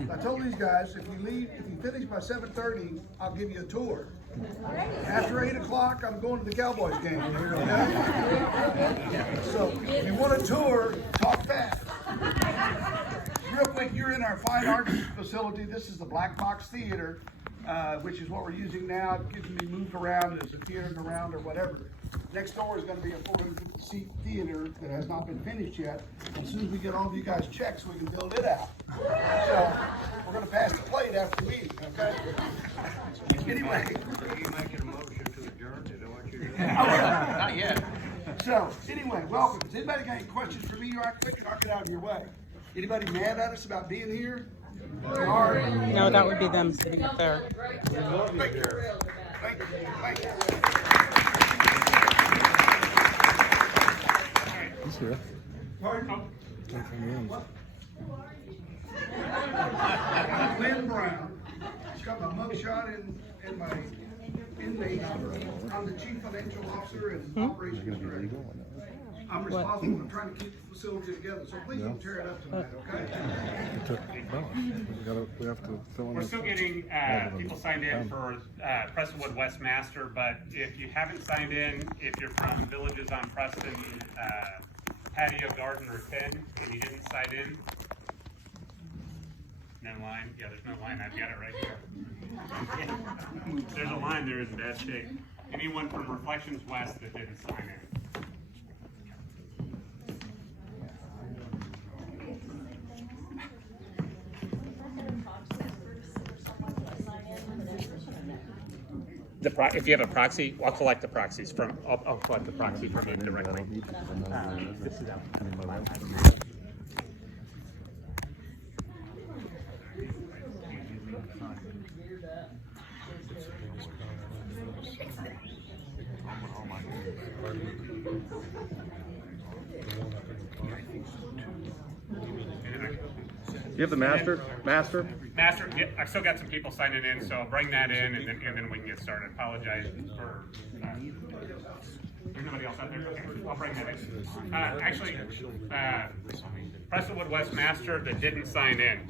I told these guys, if you finish by 7:30, I'll give you a tour. After 8 o'clock, I'm going to the Cowboys game. So if you want a tour, talk fast. Real quick, you're in our fine arts facility. This is the Black Box Theater, which is what we're using now. It can be moved around as a theater around or whatever. Next door is going to be a 450-seat theater that has not been finished yet. As soon as we get all of you guys checks, we can build it out. So we're going to pass the plate after the meeting, okay? Anyway. Are you making a motion to adjourn? Is that what you're doing? Not yet. So anyway, welcome. Has anybody got any questions for me right quick? Knock it out of your way. Anybody mad at us about being here? No, that would be them sitting up there. Thank you. Thank you. Thank you. He's here. Pardon? Can't come in. I'm Lynn Brown. It's got my mugshot and my inmate. I'm the chief financial officer and operations director. I'm responsible for trying to keep the facility together, so please don't tear it up tonight, okay? We have to fill in. We're still getting people signed in for Prestonwood West Master, but if you haven't signed in, if you're from villages on Preston, Patio, Garden, or 10, and you didn't sign in, no line. Yeah, there's no line. I've got it right here. There's a line there in bad shape. Anyone from Reflections West that didn't sign in. If you have a proxy, I'll collect the proxies from. I'll collect the proxy from you directly. This is out. You have the master? Master? Master, yeah, I've still got some people signing in, so I'll bring that in and then we can get started. Apologize for, there's nobody else out there? Okay, I'll bring that in. Actually, Prestonwood West Master that didn't sign in.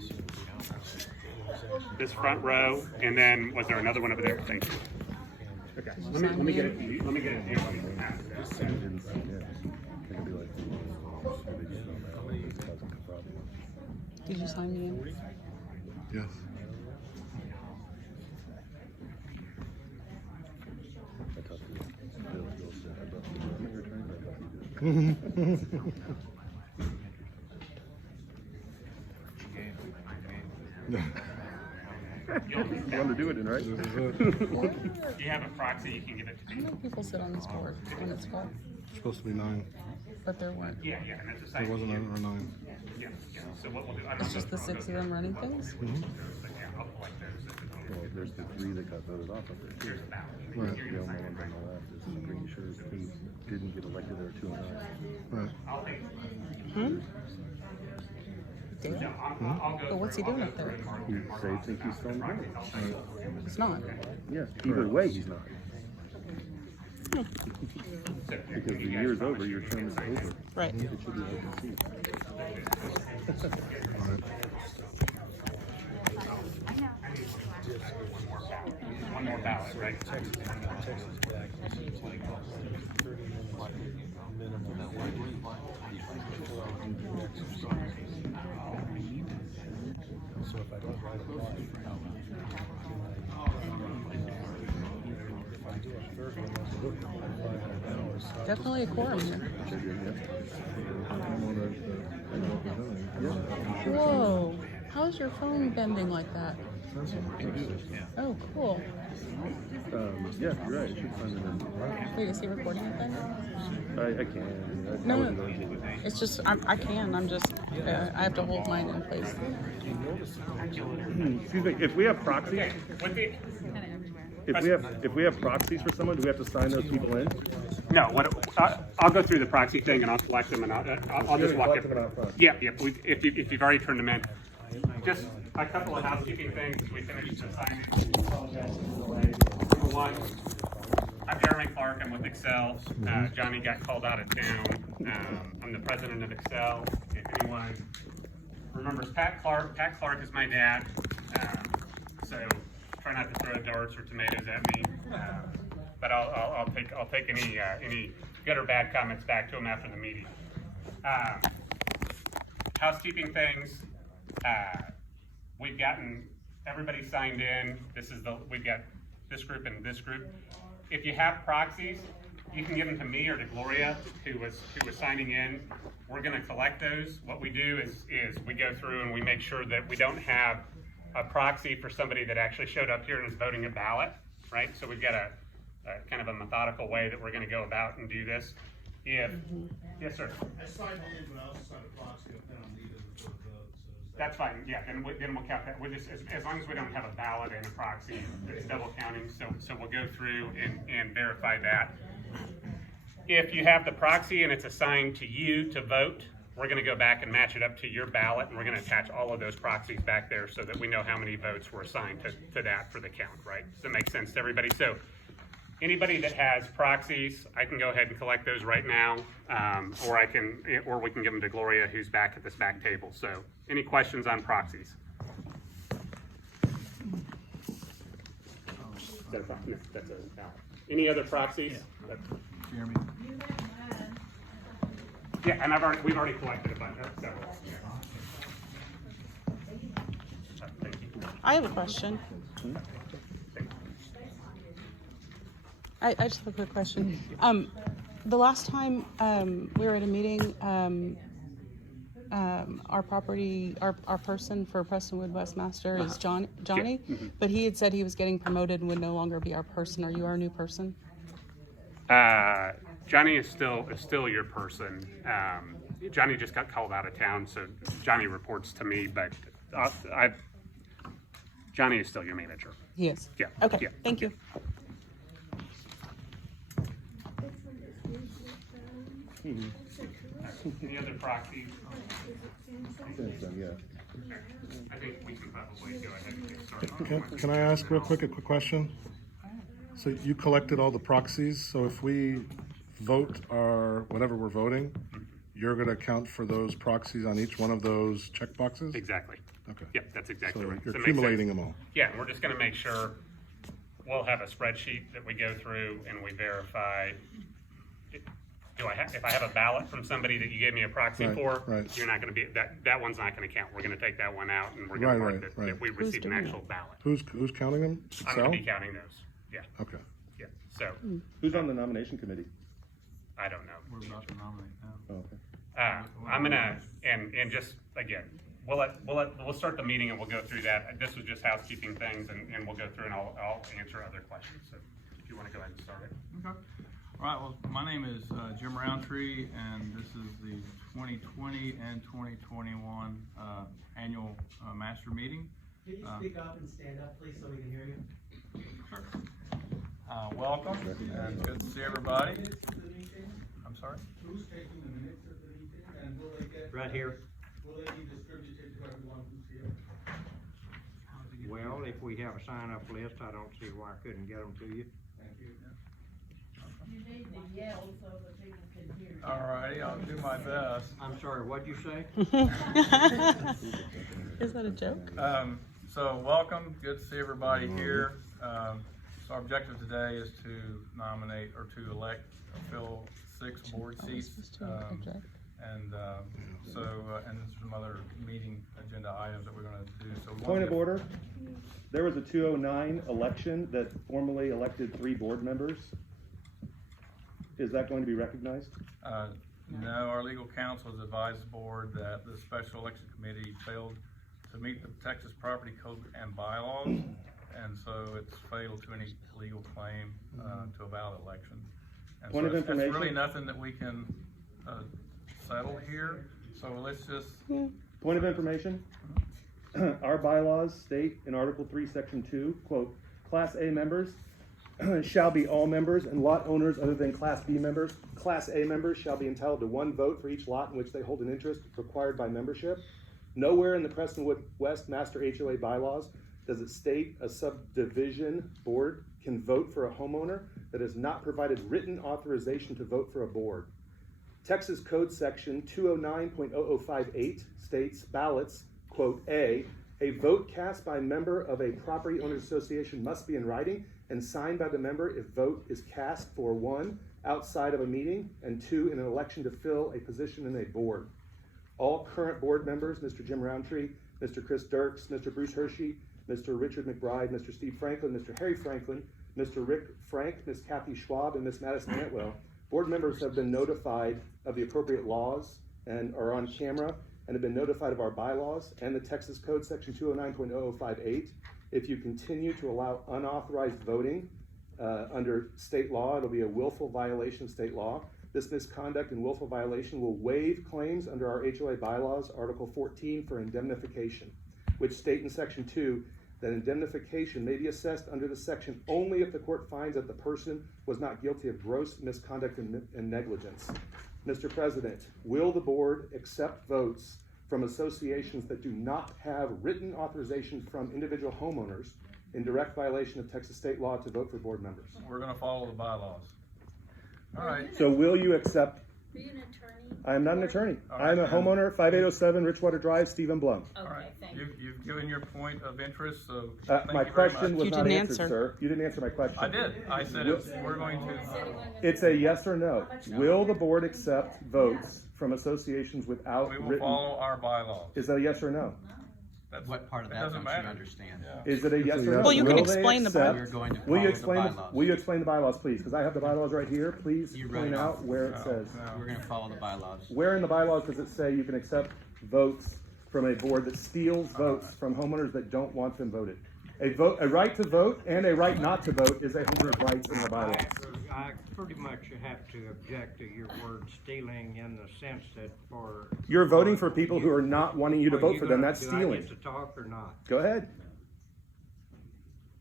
This front row, and then was there another one over there? Thank you. Okay, let me get it. Let me get it. Did you sign me in? Yes. You want to do it in, right? If you have a proxy, you can give it to How me. many people sit on this board when it's full? It's supposed to be 9. But there weren't. Yeah, and that's a There site. wasn't or 9. Yeah. So what we'll do, I don't It's just the 6 of them running things? but yeah, I'll collect those. Well, there's the 3 that got voted off up there. Here's the ballot. Right. The only one on the left is the green shirts who didn't get elected there 2 and 9. Right. I'll take. Dale? No, I'll go. But what's he doing up there? They think he's still in the game. It's not. Yeah, either way he's not. Because the year's over, your term is over. Right. It should be open seat. One more ballot, right? Definitely a quorum here. Whoa. How's your phone bending like that? Oh, cool. Yeah, you're right. It should find it in. Wait, is he recording it then? I can. No. It's just, I can. I'm just, I have to hold mine in place. Excuse me, if we have proxies, Okay, with the, if we have proxies for someone, do we have to sign those people in? no, I'll go through the proxy thing and I'll collect them and I'll just walk you through. Yeah, if you've already turned them in. Just a couple of housekeeping things. We finished the signing. Number one, I'm Jeremy Clark. I'm with Excel. Johnny got called out of town. I'm the president of Excel. If anyone remembers Pat Clark. Pat Clark is my dad. So try not to throw darts or tomatoes at me. But I'll take any good or bad comments back to him after the meeting. Housekeeping things. We've gotten everybody signed in. We've got this group and this group. If you have proxies, you can give them to me or to Gloria, who was signing in. We're going to collect those. What we do is we go through and we make sure that we don't have a proxy for somebody that actually showed up here and is voting a ballot, right? So we've got a kind of a methodical way that we're going to go about and do this. Yes, sir. I signed in, but I also signed a proxy up there on needed before the vote, so. That's fine, yeah, then we'll count that. We'll just, as long as we don't have a ballot and a proxy, it's double counting, so we'll go through and verify that. If you have the proxy and it's assigned to you to vote, we're gonna go back and match it up to your ballot, and we're gonna attach all of those proxies back there so that we know how many votes were assigned to that for the count, right? Does that make sense to everybody? So anybody that has proxies, I can go ahead and collect those right now, or we can give them to Gloria, who's back at this back table. So, any questions on proxies? That's a ballot. Any other proxies? Jeremy. Yeah, and we've already collected a bunch of several. Thank you. I have a question. I just have a quick question. The last time we were at a meeting, our person for Prestonwood Westmaster is Johnny, Yeah. Mm-hmm. but he had said he was getting promoted and would no longer be our person. Are you our new person? Johnny is still your person. Johnny just got called out of town, so Johnny reports to me, but Johnny is still your manager. He is? Yeah. Okay, Yeah. thank you. Any other proxies? Yeah. I think we can probably go ahead and get started. Can I ask real quick a quick question? So you collected all the proxies, so if we vote our, whatever we're voting, you're gonna account for those proxies on each one of those check boxes? Exactly. Okay. Yep, that's exactly So right. you're Does that make accumulating sense? them all? Yeah, we're just gonna make sure, we'll have a spreadsheet that we go through and we verify. If I have a ballot from somebody that you gave me a proxy Right, for, right. you're not gonna be, that one's not gonna count. We're gonna take that one out and we're gonna mark Right. that we received an doing actual ballot. Who's counting them? I'm Sal? gonna be counting those, yeah, Okay. yeah, so, Who's on the nomination committee? I don't know. We're about to nominate now. Oh, okay. I'm gonna, and just, again, we'll start the meeting and we'll go through that. This was just housekeeping things and we'll go through and I'll answer other questions. So if you wanna go ahead and start it. Okay. All right, well, my name is Jim Roundtree, and this is the 2020 and 2021 annual master meeting. Can you speak up and stand up, please, so we can hear you? Sure. Welcome, and good to see everybody. I'm sorry? Who's taking the minutes of the meeting, and will they get? Right here. Will they be distributed to everyone who's here? Well, if we have a sign-up list, I don't see why I couldn't get them to you. Thank you. You need to yell so that people can hear you. All righty, I'll do my best. I'm sorry, what'd you say? Is that a joke? So welcome, good to see everybody here. So our objective today is to nominate or to elect or fill 6 board I was seats. supposed to object. And and some other meeting agenda items that we're gonna do. So one Point of order. There was a 209 election that formally elected 3 board members. Is that going to be recognized? No, our legal counsel has advised the board that the special election committee failed to meet the Texas property code and bylaws, and so it's fatal to any legal claim to a valid election. And Point so of it's really information. nothing that we can settle here, so let's just, Point of information. Our bylaws state in Article 3, Section 2, quote, Class A members shall be all members, and lot owners other than Class B members. Class A members shall be entitled to 1 vote for each lot in which they hold an interest required by membership. Nowhere in the Prestonwood West Master HOA bylaws does it state a subdivision board can vote for a homeowner that has not provided written authorization to vote for a board. Texas Code Section 209.0058 states ballots quote, A vote cast by a member of a property owners association must be in writing and signed by the member if vote is cast for 1, outside of a meeting, and 2, in an election to fill a position in a board. All current board members, Mr. Jim Roundtree, Mr. Chris Dirks, Mr. Bruce Hershey, Mr. Richard McBride, Mr. Steve Franklin, Mr. Harry Franklin, Mr. Rick Frank, Ms. Kathy Schwab, and Ms. Madison Antwell, board members have been notified of the appropriate laws and are on camera and have been notified of our bylaws and the Texas Code Section 209.0058. If you continue to allow unauthorized voting under state law, it'll be a willful violation of state law. This misconduct and willful violation will waive claims under our HOA bylaws, Article 14, for indemnification, which state in Section 2 that indemnification may be assessed under the section only if the court finds that the person was not guilty of gross misconduct and negligence. Mr. President, will the board accept votes from associations that do not have written authorization from individual homeowners in direct violation of Texas state law to vote for board members? We're gonna follow the bylaws. All right. So will you accept? Are you an attorney? I am not an attorney. All I am a right. homeowner, 5807 Richwater Drive, Stephen Blum. All Okay, right, thank you. you've given your point of interest, so thank My you very question much. was You not didn't answered, answer. sir. You didn't answer my question. I did, I said we're going to, It's a yes or no. Will the board accept votes from associations without we will written? follow our bylaws. Is that a yes or no? That's, What part of it that doesn't don't you matter. understand? Is it a yes or no? Well, you can Will they explain the accept- We're going to Will you follow explain the bylaws. Will you explain the bylaws, please? Because I have the bylaws right here. Please You read point it out off. where it No, says. no. We're gonna follow the bylaws. Where in the bylaws does it say you can accept votes from a board that steals votes from homeowners that don't want them voted? A right to vote and a right not to vote is a homeowner's rights in our bylaws. I pretty much have to object to your word stealing in the sense that for. You're voting for people who are not wanting you to Are vote for them. gonna- That's do stealing. I get to talk or not? Go ahead.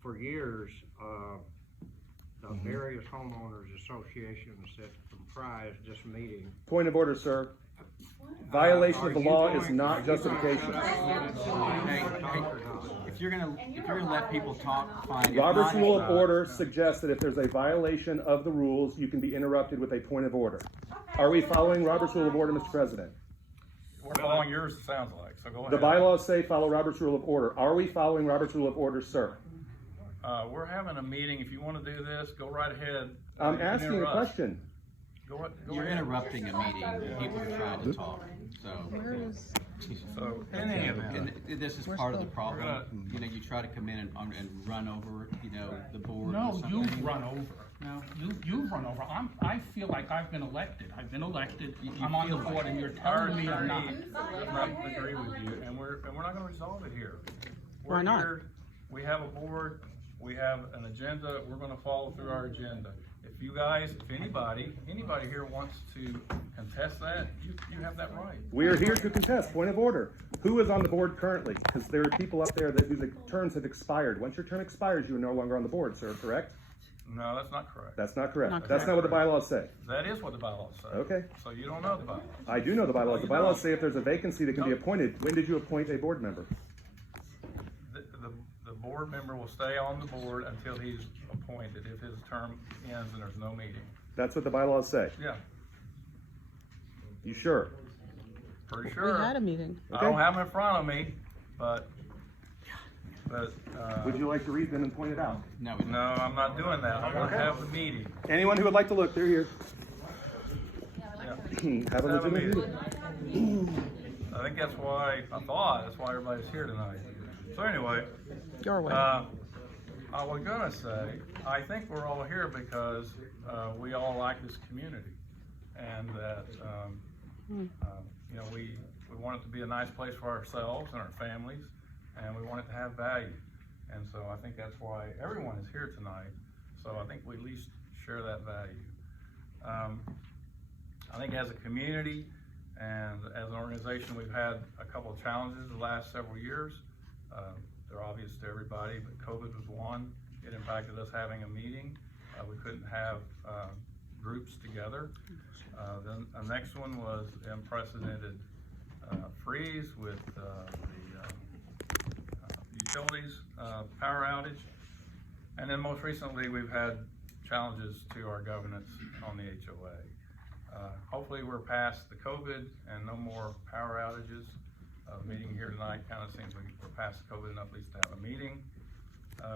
For years, the various homeowners associations that comprise this meeting. Point of order, sir. Violation of the law is not justification. If you're gonna let people talk, fine. If Robert's not, Rule of Order suggests that if there's a violation of the rules, you can be interrupted with a point of order. Are we following Robert's Rule of Order, Mr. President? We're following yours, it sounds like, so go ahead. The bylaws say follow Robert's Rule of Order. Are we following Robert's Rule of Order, sir? We're having a meeting, if you wanna do this, go right ahead. I'm You can asking a interrupt. question. Go You're ahead. interrupting a meeting. People are trying to talk, so. Where is? So, in any event, And this is part of the problem. You know, you try to come in and run over, you know, the board. No, or something. you've run over. No, you've run over. I feel like I've been elected. I've been elected. You I'm on the feel like board and you're our telling me I'm not. attorney does not agree with you, and we're not gonna resolve it here. Why We're not? here, we have a board, we have an agenda, we're gonna follow through our agenda. If you guys, if anybody here wants to contest that, you have that right. We are here to contest. Point of order. Who is on the board currently? Because there are people up there whose terms have expired. Once your term expires, you are no longer on the board, sir, correct? No, that's not correct. That's not correct. Not That's not what the bylaws say. That is what the bylaws say. Okay. So you don't know the bylaws. I do know the bylaws. The bylaws say if there's a vacancy that can be appointed. When did you appoint a board member? The board member will stay on the board until he's appointed, if his term ends and there's no meeting. That's what the bylaws say. Yeah, You sure? pretty We sure. had a meeting. I don't have them in front of me, but, Would you like to read them and point it out? No, we don't. no, I'm not doing that. I want to have the meeting. Anyone who would like to look, they're here. Yeah. Have a Have a legitimate meeting. I think that's why everybody's here tonight. So anyway, Your way. I was gonna say, I think we're all here because, we all like this community. And that, you know, we want it to be a nice place for ourselves and our families, and we want it to have value. And so I think that's why everyone is here tonight. So I think we at least share that value. I think as a community and as an organization, we've had a couple of challenges the last several years. They're obvious to everybody, but COVID was one. It impacted us having a meeting. We couldn't have groups together. Then the next one was unprecedented freeze with the utilities power outage. And then most recently, we've had challenges to our governance on the HOA. Hopefully we're past the COVID and no more power outages. meeting here tonight kind of seems like we're past COVID enough at least to have a meeting.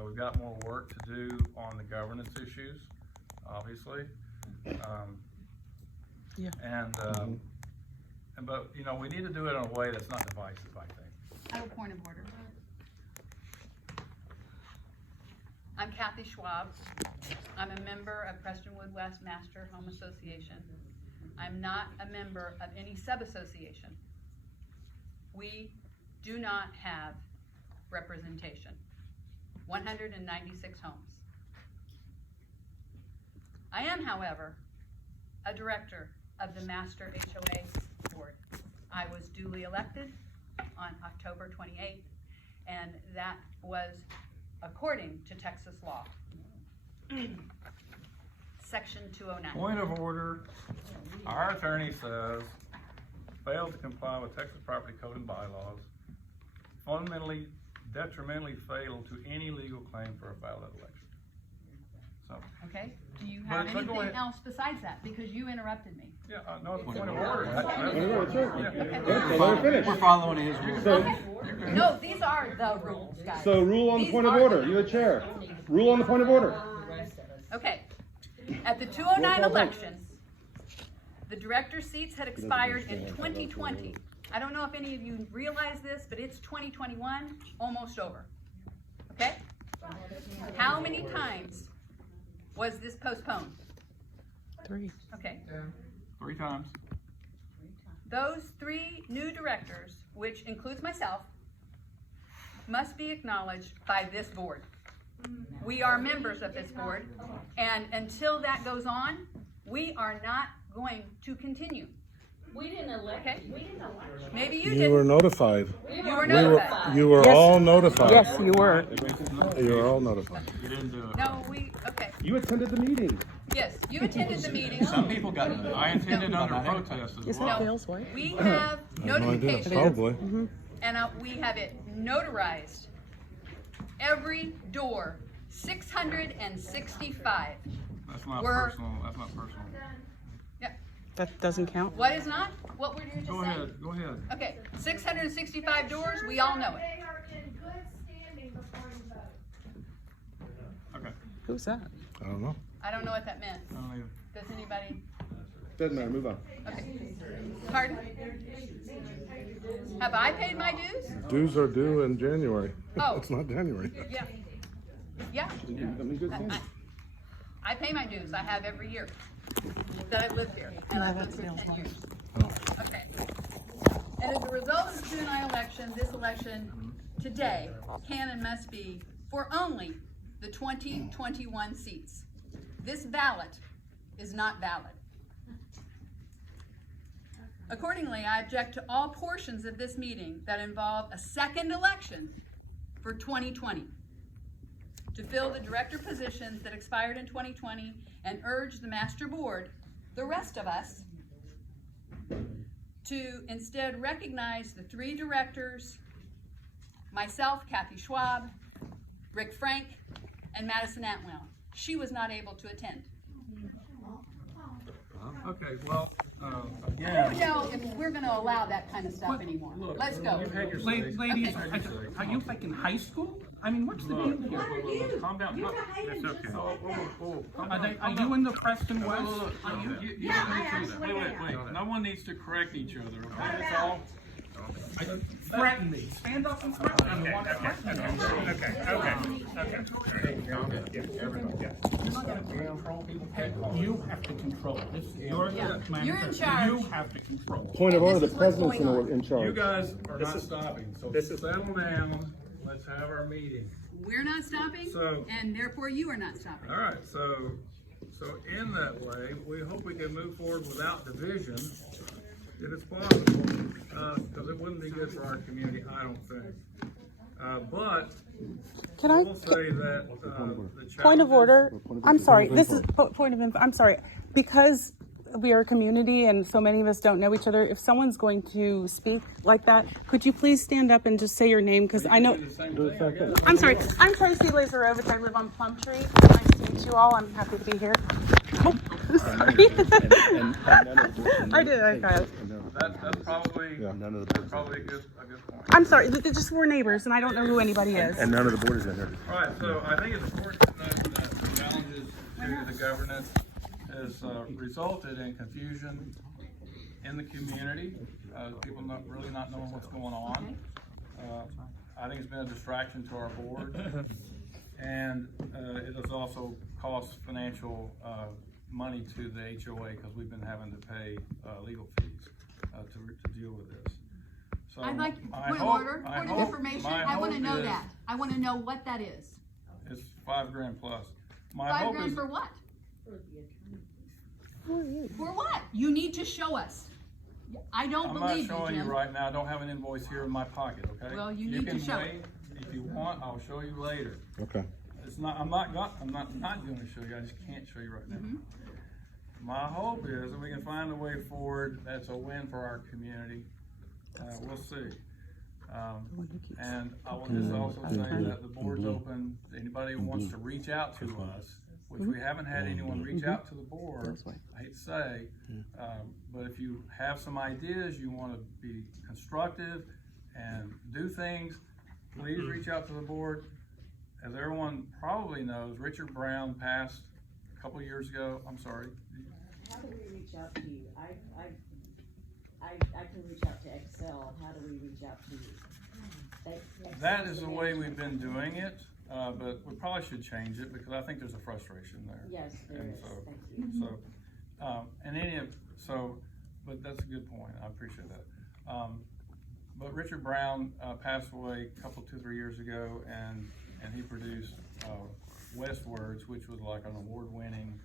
We've got more work to do on the governance issues, obviously. But you know, we need to do it in a way that's not divisive, I think. I have a point of order. I'm Kathy Schwab. I'm a member of Prestonwood West Master Home Association. I'm not a member of any sub-association. We do not have representation. 196 homes. I am, however, a director of the Master HOA Board. I was duly elected on October 28th, and that was according to Texas law. Section 209. Point of order. Our attorney says failed to comply with Texas property code and bylaws, fundamentally, detrimentally fatal to any legal claim for a valid election. So. Okay, do you have But go anything ahead. else besides that? Because you interrupted me. Yeah, no, it's point of order. We're following his rules. Okay. No, these are the rules, guys. So rule on the These point of are order. the You're the chair. Rule on the point of order. Okay. At the 209 election, the director seats had expired in 2020. I don't know if any of you realize this, but it's 2021, almost over. Okay? How many times was this postponed? 3. Okay. 3 times. Those 3 new directors, which includes myself, must be acknowledged by this board. We are members of this board, and until that goes on, we are not going to continue. We didn't elect. Okay? We didn't elect. Maybe you You didn't. were notified. You were notified. You were Yes. all notified. Yes, you were. You were all notified. You didn't do it. No, okay. You attended the meeting. Yes, you attended the meeting. Some people got notified. I intended under protest as Is well. that Bill's wife? We have I have no idea. notification, Probably. and we have it notarized. Every door, 665. That's not We're- personal. That's not personal. Yeah. That doesn't count? What is not? What were you just Go saying? ahead. Go ahead. Okay, 665 doors, we all know it. They are in good standing before you vote. Okay. Who's that? I don't know. I don't know what that meant. I don't either. Does anybody? Doesn't matter. Move on. Okay. Pardon? Have I paid my dues? Dues are due in January. Oh. It's not January. Yeah. Yeah. I mean, good thing. I pay my dues. I have every year that I've lived here, and I've lived here 10 years. Okay. And as a result of the 209 election, this election today can and must be for only the 2021 seats. This ballot is not valid. Accordingly, I object to all portions of this meeting that involve a second election for 2020 to fill the director positions that expired in 2020 and urge the master board, the rest of us, to instead recognize the 3 directors, myself, Kathy Schwab, Rick Frank, and Madison Antwell. She was not able to attend. Okay. Well, I again. don't know if we're going to allow that kind of stuff anymore. Let's go. Ladies, are you like in high school? I mean, what's the deal here? Calm down. It's okay. Are you in the Preston West? Are you? Wait. No one needs to correct each other. Okay, that's all. Threaten me. Stand up and threaten me. You want to threaten me? You have to control it. This is your manager. You're in charge. You have to control it. Point of order. The This is what's president's going on. in charge. You guys are not stopping, so settle down. Let's have our meeting. We're not stopping, So- and therefore you are not stopping. All right, so in that way, we hope we can move forward without division, if it's possible, because it wouldn't be good for our community, I don't think. But Can I I? will say that the Point of challenges- order. I'm sorry. This is point of info. I'm sorry. Because we are a community and so many of us don't know each other, if someone's going to speak like that, could you please stand up and just say your name? Because I know. Do the same thing, I guess. I'm sorry. I'm Tracy Lazarovich. I live on Plumtree. Nice to meet you all. I'm happy to be here. Oh, sorry. I did. I got it. That's probably, Yeah. None of the boards. probably a good point. I'm sorry, just we're neighbors and I don't know who anybody is. And none of the board is in here. All right, so I think it's important to note that the challenges to the governance has resulted in confusion in the community, people really not knowing what's going on. I think it's been a distraction to our board, and it has also cost financial money to the HOA because we've been having to pay legal fees to deal with this. So I'd like, point of order, point of information, I wanna know that. I wanna know what that is. It's $5,000 plus. My $5 hope grand is, for what? For what? You need to show us. I don't I'm not believe you, showing you Jim. right now. I don't have an invoice here in my pocket, okay? Well, you need to show it. If you want, I'll show you later. Okay. It's not, I'm not gonna show you, I just can't show you right now. Mm-hmm. My hope is that we can find a way forward that's a win for our community. We'll see. And I will just also say that the board's open, to anybody who wants to reach out to us, which we haven't had anyone reach out to the board, I hate to say, but if you have some ideas, you wanna be constructive and do things, please reach out to the board. As everyone probably knows, Richard Brown passed a couple years ago. I'm sorry. How do we reach out to you? I can reach out to Excel. How do we reach out to you? That is the way we've been doing it, but we probably should change it because I think there's a frustration there. Yes, there And is. so- Thank you. But that's a good point. I appreciate that. But Richard Brown passed away a couple, 2-3 years ago, and he produced Westwards, which was like an award-winning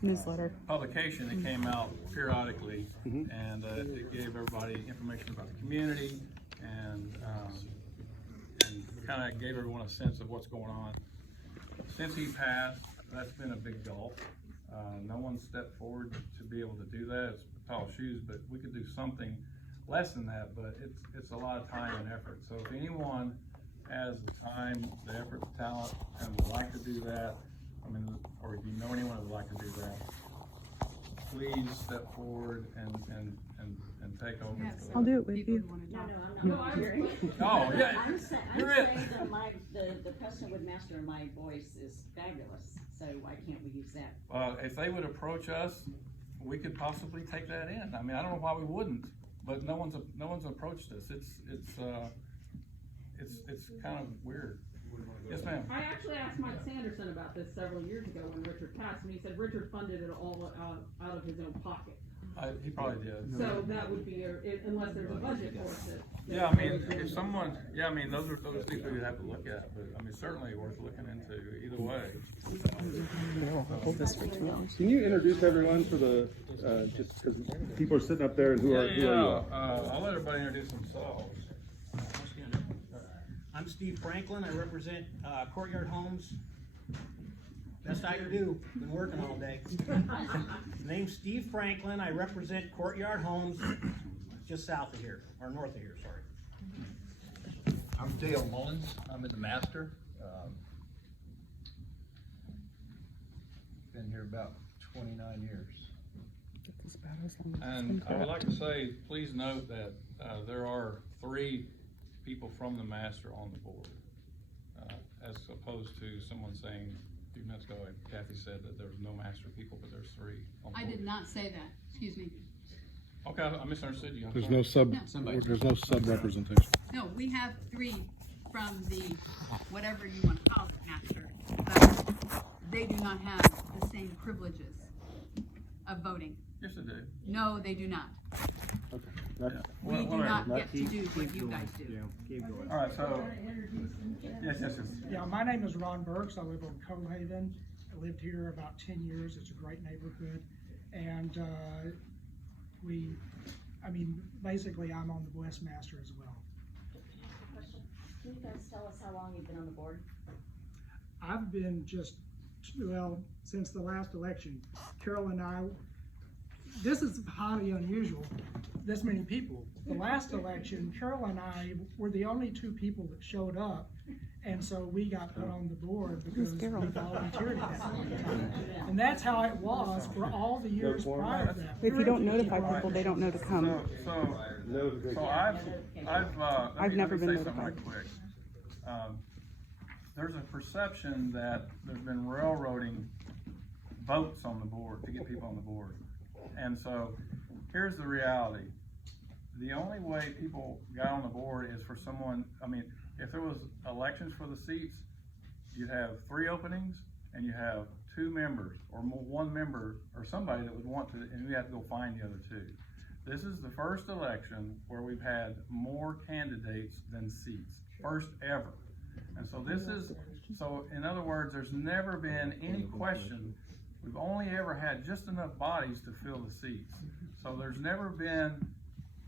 Newsletter. publication that came out periodically, and it gave everybody information about the community and kind of gave everyone a sense of what's going on. Since he passed, that's been a big gulf. No one stepped forward to be able to do that. It's tall shoes, but we could do something less than that, but it's a lot of time and effort. So if anyone has the time, the effort, the talent, and would like to do that, or if you know anyone who would like to do that, please step forward and take over. Yes. I'll do it with you. No, I'm not. Oh, yeah, I'm saying you're it. that the Prestonwood Master in my voice is fabulous, so why can't we use that? If they would approach us, we could possibly take that in. I don't know why we wouldn't, but no one's approached us. It's kind of weird. Yes, ma'am. I actually asked Mike Sanderson about this several years ago when Richard passed, and he said Richard funded it all out of his own pocket. He probably did. So that would be, unless there's a budget for it. Yeah, if someone, those are things we would have to look at, but certainly worth looking into either way. Hold this for 2 hours. Can you introduce everyone for the, just because people are sitting up there and who are you? I'll let everybody introduce themselves. I'm Steve Franklin. I represent Courtyard Homes. Best I can do. Been working all day. Name's Steve Franklin. I represent Courtyard Homes, just south of here, or north of here, sorry. I'm Dale Mullins. I'm at the Master. Been here about 29 years. And I would like to say, please note that there are 3 people from the Master on the board, as opposed to someone saying a few minutes ago, Kathy said that there's no Master people, but there's 3 on the board. I did not say that, excuse me. Okay, I misunderstood you. I'm There's sorry. no sub representation. No, we have 3 from the, whatever you want to call it, master, but they do not have the same privileges of voting. Yes, I do. No, they do not. Yeah. We do not get to do what you guys do. All right, so, yes. Yeah, my name is Ron Burks. I live on Cohaven. I lived here about 10 years. It's a great neighborhood. And basically I'm on the West Master as well. Question. Can you guys tell us how long you've been on the board? I've been since the last election. Carol and I this is highly unusual, this many people. The last election, Carol and I were the only two people that showed up, and so we got put on the board because we volunteered at that point in time. And that's how it was for all the years prior to that. If you don't notify people, they don't know to come. So I've never been say something notified. right quick. There's a perception that there's been railroading votes on the board to get people on the board. And so here's the reality. The only way people got on the board is for someone, I mean, if there was elections for the seats, you'd have 3 openings and you have 2 members or one member or somebody that would want to, and we have to go find the other 2. This is the first election where we've had more candidates than seats, first ever. And so this is, so in other words, there's never been any question. We've only ever had just enough bodies to fill the seats. So there's never been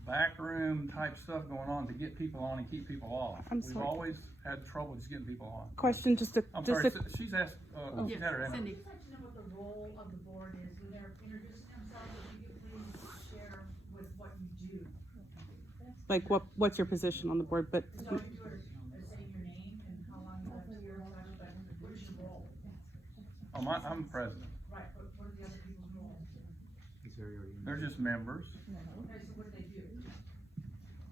backroom type stuff going on to get people on and keep people off. We've always had trouble just getting people on. Question, I'm sorry, she's asked, she's had her hand up. Cindy. Know what the role of the board is when they're introducing themselves. If you could please share with what you do. Like, what's your position on the board? But So you do it, say your name and how long you've been here, but what is your role? I'm president. Right, but what are the other people's roles? They're just members. Okay, so what do they do?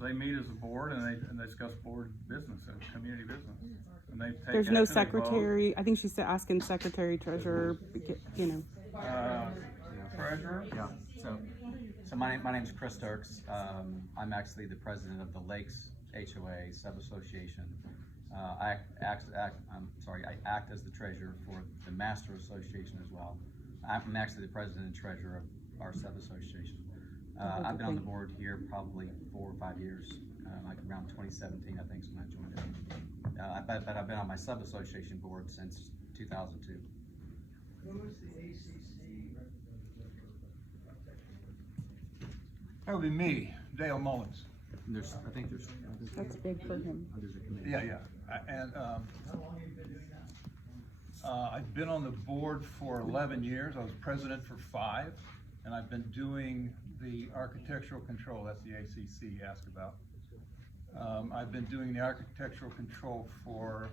They meet as a board and they discuss board business and community business. And they take there's no action, they vote. secretary. I think she's asking secretary, treasurer, you know. Treasurer? Yeah, so my name's Chris Dirks. I'm actually the president of the Lakes HOA Sub-Association. I act as the treasurer for the Master Association as well. I'm actually the president and treasurer of our sub-association. I've been on the board here probably 4 or 5 years, like around 2017, I think, is when I joined it. But I've been on my sub-association board since 2002. Who is the ACC? That would be me, Dale Mullins. I think there's. That's big for him. There's a committee. Yeah. And How long have you been doing that? I've been on the board for 11 years. I was president for 5, and I've been doing the architectural control. That's the ACC you asked about. I've been doing the architectural control for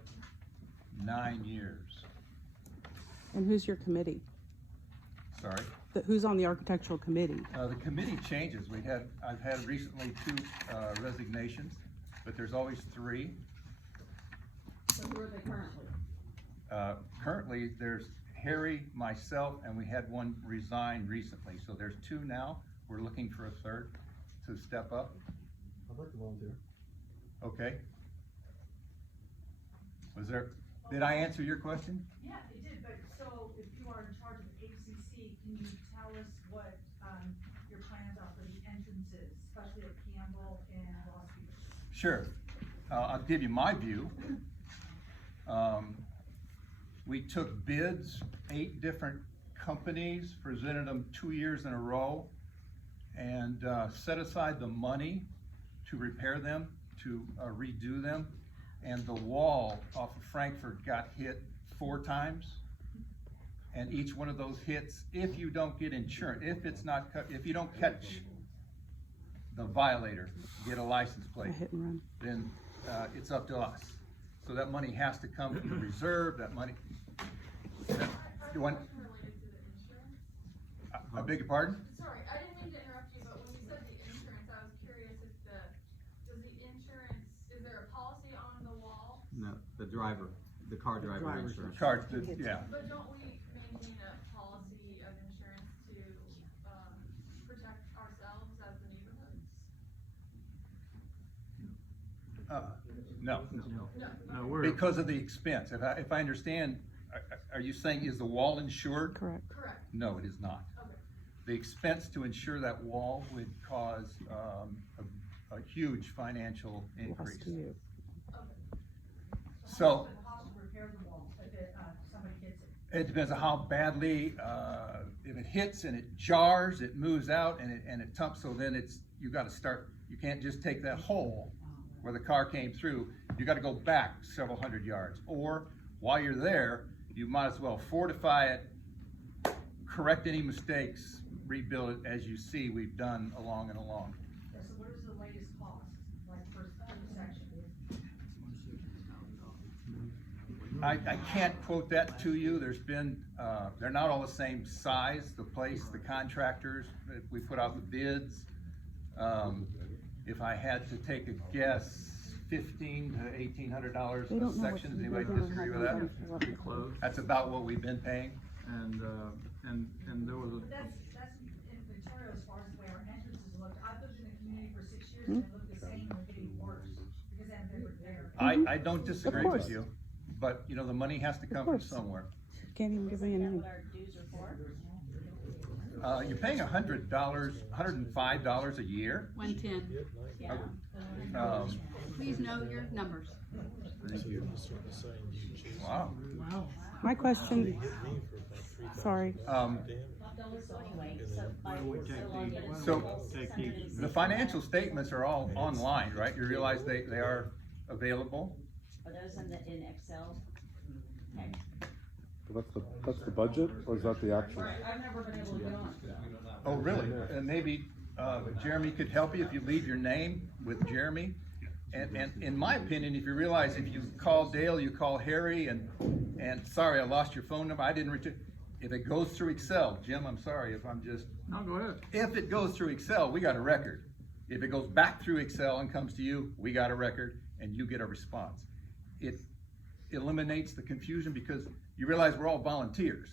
9 years. And who's your committee? Sorry. Who's on the architectural committee? The committee changes. I've had recently 2 resignations, but there's always 3. So who are they currently? Currently, there's Harry, myself, and we had one resign recently. So there's 2 now. We're looking for a 3rd to step up. I'd like to volunteer. Okay. Did I answer your question? Yeah, it did, but so if you are in charge of the ACC, can you tell us what, your plans are for the entrances, especially at Campbell and Los Feliz? Sure. I'll give you my view. We took bids, 8 different companies, presented them 2 years in a row, and set aside the money to repair them, to redo them. And the wall off of Frankfurt got hit 4 times. And each one of those hits, if you don't get insurance, if you don't catch the violator, get a license plate, hit and run. then it's up to us. So that money has to come from the reserve, that money. You want? I beg your pardon? Sorry, I didn't mean to interrupt you, but when you said the insurance, I was curious if is there a policy on the wall? No, the car driver insurance. Yeah. But don't we maintain a policy of insurance to protect ourselves as the neighborhoods? No. Because of the expense. If I understand, are you saying is the wall insured? Correct. Correct. No, it is not. Okay. The expense to insure that wall would cause a huge financial increase. Lost to you. So How to repair the wall if somebody hits it? it depends on how badly, if it hits and it jars, it moves out and it tumps, so then you gotta start, you can't just take that hole where the car came through, you gotta go back several hundred yards. Or while you're there, you might as well fortify it, correct any mistakes, rebuild it, as you see, we've done along and along. Yeah, so what is the latest cost, like for section? I can't quote that to you. There's been, they're not all the same size, the place, the contractors, we put out the bids. If I had to take a guess, $1,500 to $1,800 a section. Does anybody disagree with that? Pretty close. That's about what we've been paying. And there was But that's in Ontario as far as the way our entrances look. I've lived in the community for 6 years and they look the same or getting worse because they haven't been repaired. I don't disagree with you, but you know, the money has to come from somewhere. Can't even give me a name. What our dues are for? You're paying $100, $105 a year. 110. Yeah. Please know your numbers. Thank you. Wow. Wow. My question, sorry. So anyway, So the financial statements are all online, right? You realize they are available? Are those in Excel? Okay. That's the budget, or is that the actual? I've never been able to get on. Oh, really? And maybe Jeremy could help you if you leave your name with Jeremy. And in my opinion, if you realize if you call Dale, you call Harry, and sorry, I lost your phone number, I didn't return. If it goes through Excel, Jim, I'm sorry if I'm just. no, go ahead. If it goes through Excel, we got a record. If it goes back through Excel and comes to you, we got a record and you get a response. It eliminates the confusion because you realize we're all volunteers,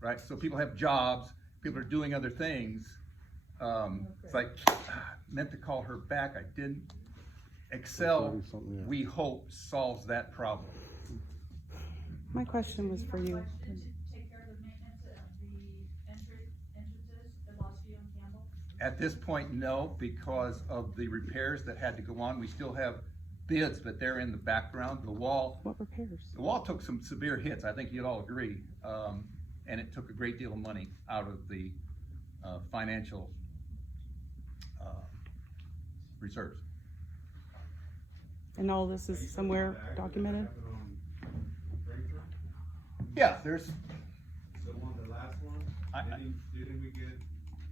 right? So people have jobs, people are doing other things. It's like, meant to call her back, I didn't. Excel, we hope, solves that problem. My question was for you. To take care of the maintenance of the entrances at Lost View and Campbell? At this point, no, because of the repairs that had to go on. We still have bids, but they're in the background. The wall. What repairs? The wall took some severe hits. I think you'd all agree, and it took a great deal of money out of the financial reserves. And all this is somewhere documented? Yeah, there's. The last one, didn't we get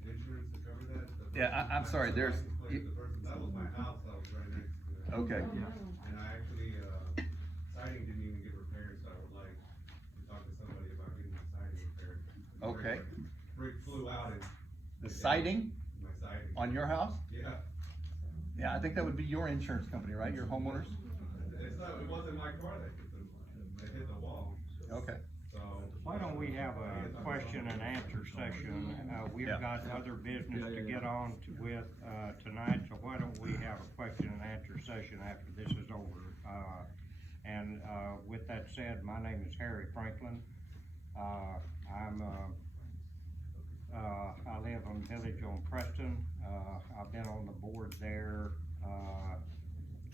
insurance to cover that? Yeah, I'm sorry, there's. That was my house, that was right next to it. Okay. And I actually, siding didn't even get repaired, so I would like to talk to somebody about getting my siding repaired. Okay. Brick flew out and. The siding? My siding. On your house? Yeah. Yeah, I think that would be your insurance company, right? Your homeowners? It wasn't my car that hit the wall. Okay. So. Why don't we have a question and answer session? We've got other business to get on with tonight, so why don't we have a question and answer session after this is over? And with that said, my name is Harry Franklin. I live on Village on Preston. I've been on the board there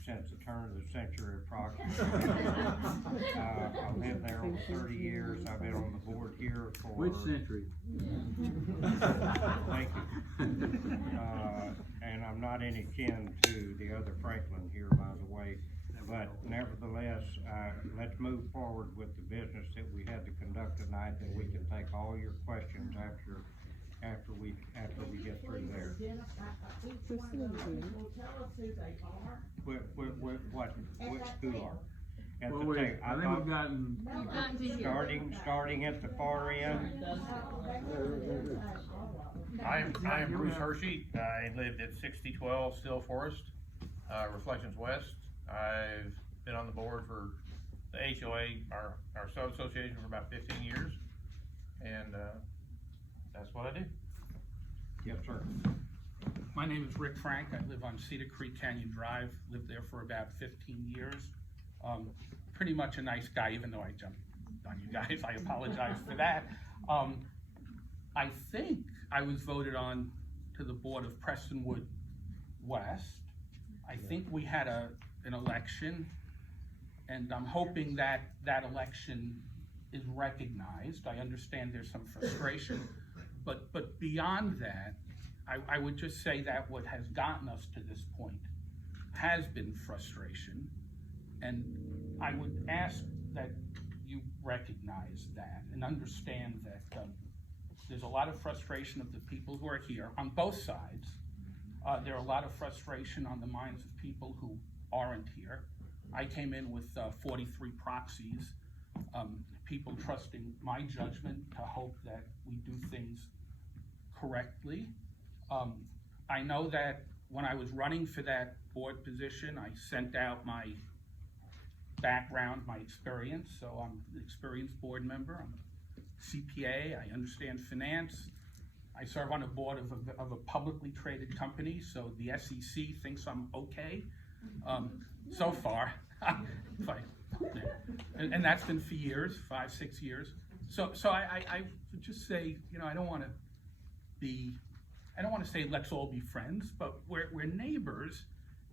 since the turn of the century approximately. I've lived there over 30 years. I've been on the board here for... Which century? Thank you. And I'm not any kin to the other Franklin here, by the way. But nevertheless, let's move forward with the business that we had to conduct tonight, and we can take all your questions after we get through there. Who are? At Well, the I table. think we've gotten. Starting at the far end. I am Bruce Hershey. I lived at 6012 Still Forest, Reflections West. I've been on the board for the HOA, our sub-association, for about 15 years, and that's what I do. Yes, sir. My name is Rick Frank. I live on Cedar Creek Canyon Drive, lived there for about 15 years. Pretty much a nice guy, even though I jumped on you guys. I apologize for that. I think I was voted on to the board of Prestonwood West. I think we had an election, and I'm hoping that that election is recognized. I understand there's some frustration, but beyond that, I would just say that what has gotten us to this point has been frustration, and I would ask that you recognize that and understand that There's a lot of frustration of the people who are here on both sides. There are a lot of frustration on the minds of people who aren't here. I came in with 43 proxies, people trusting my judgment to hope that we do things correctly. I know that when I was running for that board position, I sent out my background, my experience. So I'm an experienced board member. I'm a CPA. I understand finance. I serve on a board of a publicly traded company, so the SEC thinks I'm okay so far. And that's been for years, 5-6 years. So I would just say, you know, I don't want to say let's all be friends, but we're neighbors,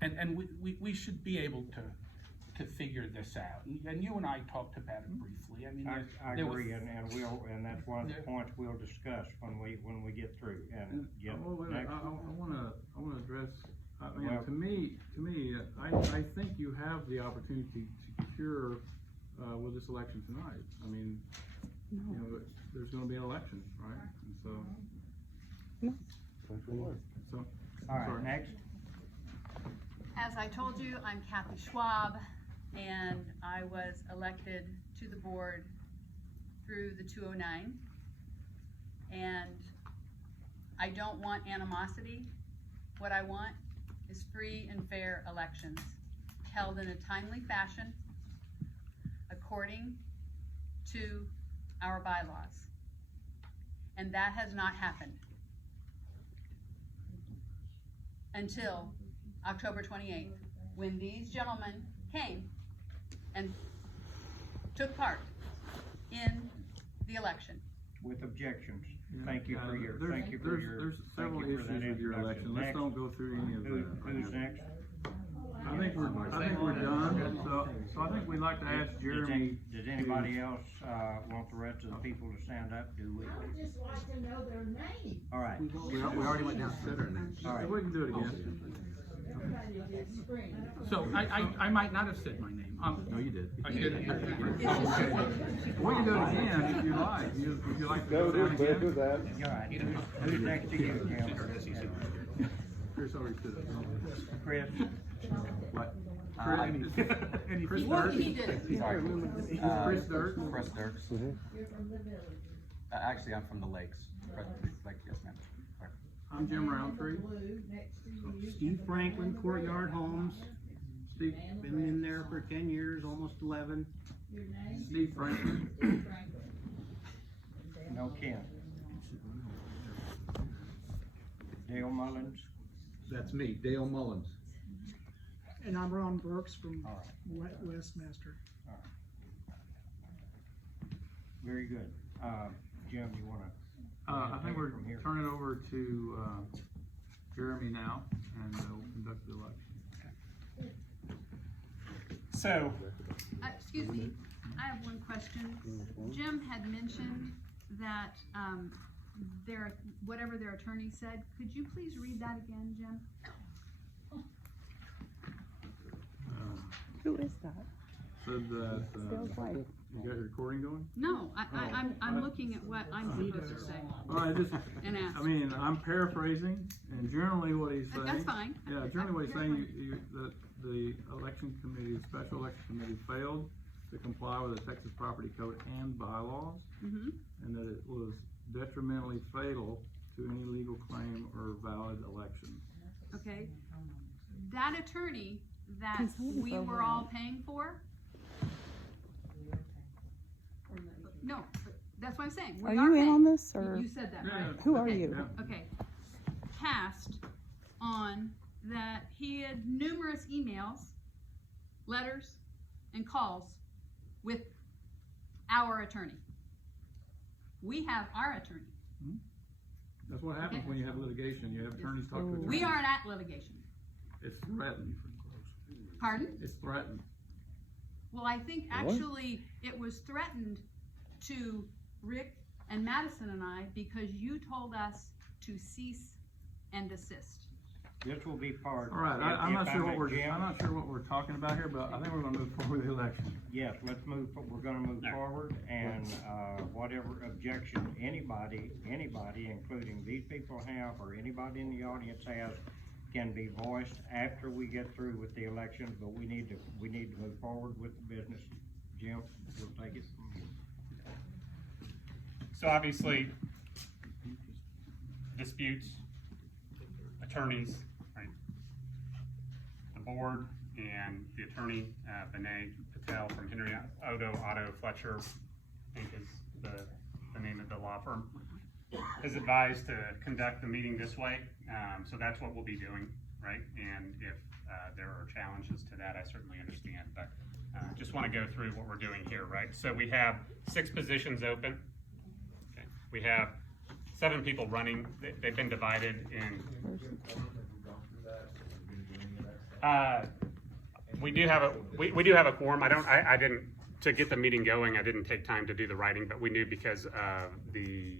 and we should be able to figure this out. And you and I talked about it briefly. I mean, I agree, and that's one of the points we'll discuss when we get through. And I want to address. I mean, well, to me, I think you have the opportunity to cure with this election tonight. I mean, you know, there's going to be an election, right? And so. So. All right. Next. As I told you, I'm Kathy Schwab, and I was elected to the board through the 209. And I don't want animosity. What I want is free and fair elections held in a timely fashion according to our bylaws. And that has not happened until October 28th, when these gentlemen came and took part in the election. With objections. Yeah, Thank you for your, there's several issues with your election. Let's don't go through any of that. Who's next? I think we're done. So I think we'd like to ask Jeremy. Does anybody else want the rest of the people to stand up? Do we? I would just like to know their name. All right. We already went down and said our names. All right. We can do it again. So I might not have said my name. No, you did. I did. We can do it again if you like. Would you like to No, do it again? do that. All right. Who's next to you, Jim? Chris already stood up. Chris. What? Any Chris What Dirks? he did. Chris Dirks? Chris Dirks. You're from the village. Actually, I'm from the Lakes. Like, yes, ma'am. Sorry. I'm Jim Roundtree. Blue next to you. Steve Franklin, Courtyard Homes. Steve. Been in there for 10 years, almost 11. Your name? Steve Franklin. Steve Franklin. No Ken. Dale Mullins. That's me, Dale Mullins. And I'm Ron Brooks from Westmaster. All right. Very good. Jim, you want to? I think we're turning it over to Jeremy now, and we'll conduct the election. So, Excuse me, I have one question. Jim had mentioned that whatever their attorney said, could you please read that again, Jim? Who is that? Said that, Dale's wife. you got your recording going? No, I'm looking at what I'm supposed to say. All right, And ask. I mean, I'm paraphrasing, and generally what he's saying. That's fine. Yeah, generally what he's saying, that the election committee, the special election committee failed to comply with the Texas Property Code and bylaws, and that it was detrimentally fatal to any legal claim or valid election. Okay, that attorney that we were all paying for? No, that's what I'm saying. We Are you in paying. on this, or? You said that, right? Who are Okay, you? Okay, passed on that he had numerous emails, letters, and calls with our attorney. We have our attorney. That's what happens when you have litigation. You have attorneys talk to attorneys. We aren't at litigation. It's threatened. Pardon? It's threatened. Well, I think actually it was threatened to Rick and Madison and I because you told us to cease and desist. This will be part. All right, I'm if not I sure may, what we're, Jim, I'm not sure what we're talking about here, but I think we're gonna move forward with the election. Yes, let's move, we're gonna move forward, and, whatever objection anybody, including these people have, or anybody in the audience has, can be voiced after we get through with the elections, but we need to move forward with the business. Jim, you'll take it from here. So obviously, disputes, attorneys, right? The board and the attorney, Vinay Patel from Henry Auto Fletcher, I think is the name of the law firm, is advised to conduct the meeting this way. So that's what we'll be doing, right? And if there are challenges to that, I certainly understand, but just want to go through what we're doing here, right? So we have 6 positions open. Okay. We have 7 people running. They've been divided in. We do have a quorum. I didn't, to get the meeting going, I didn't take time to do the writing, but we knew because of the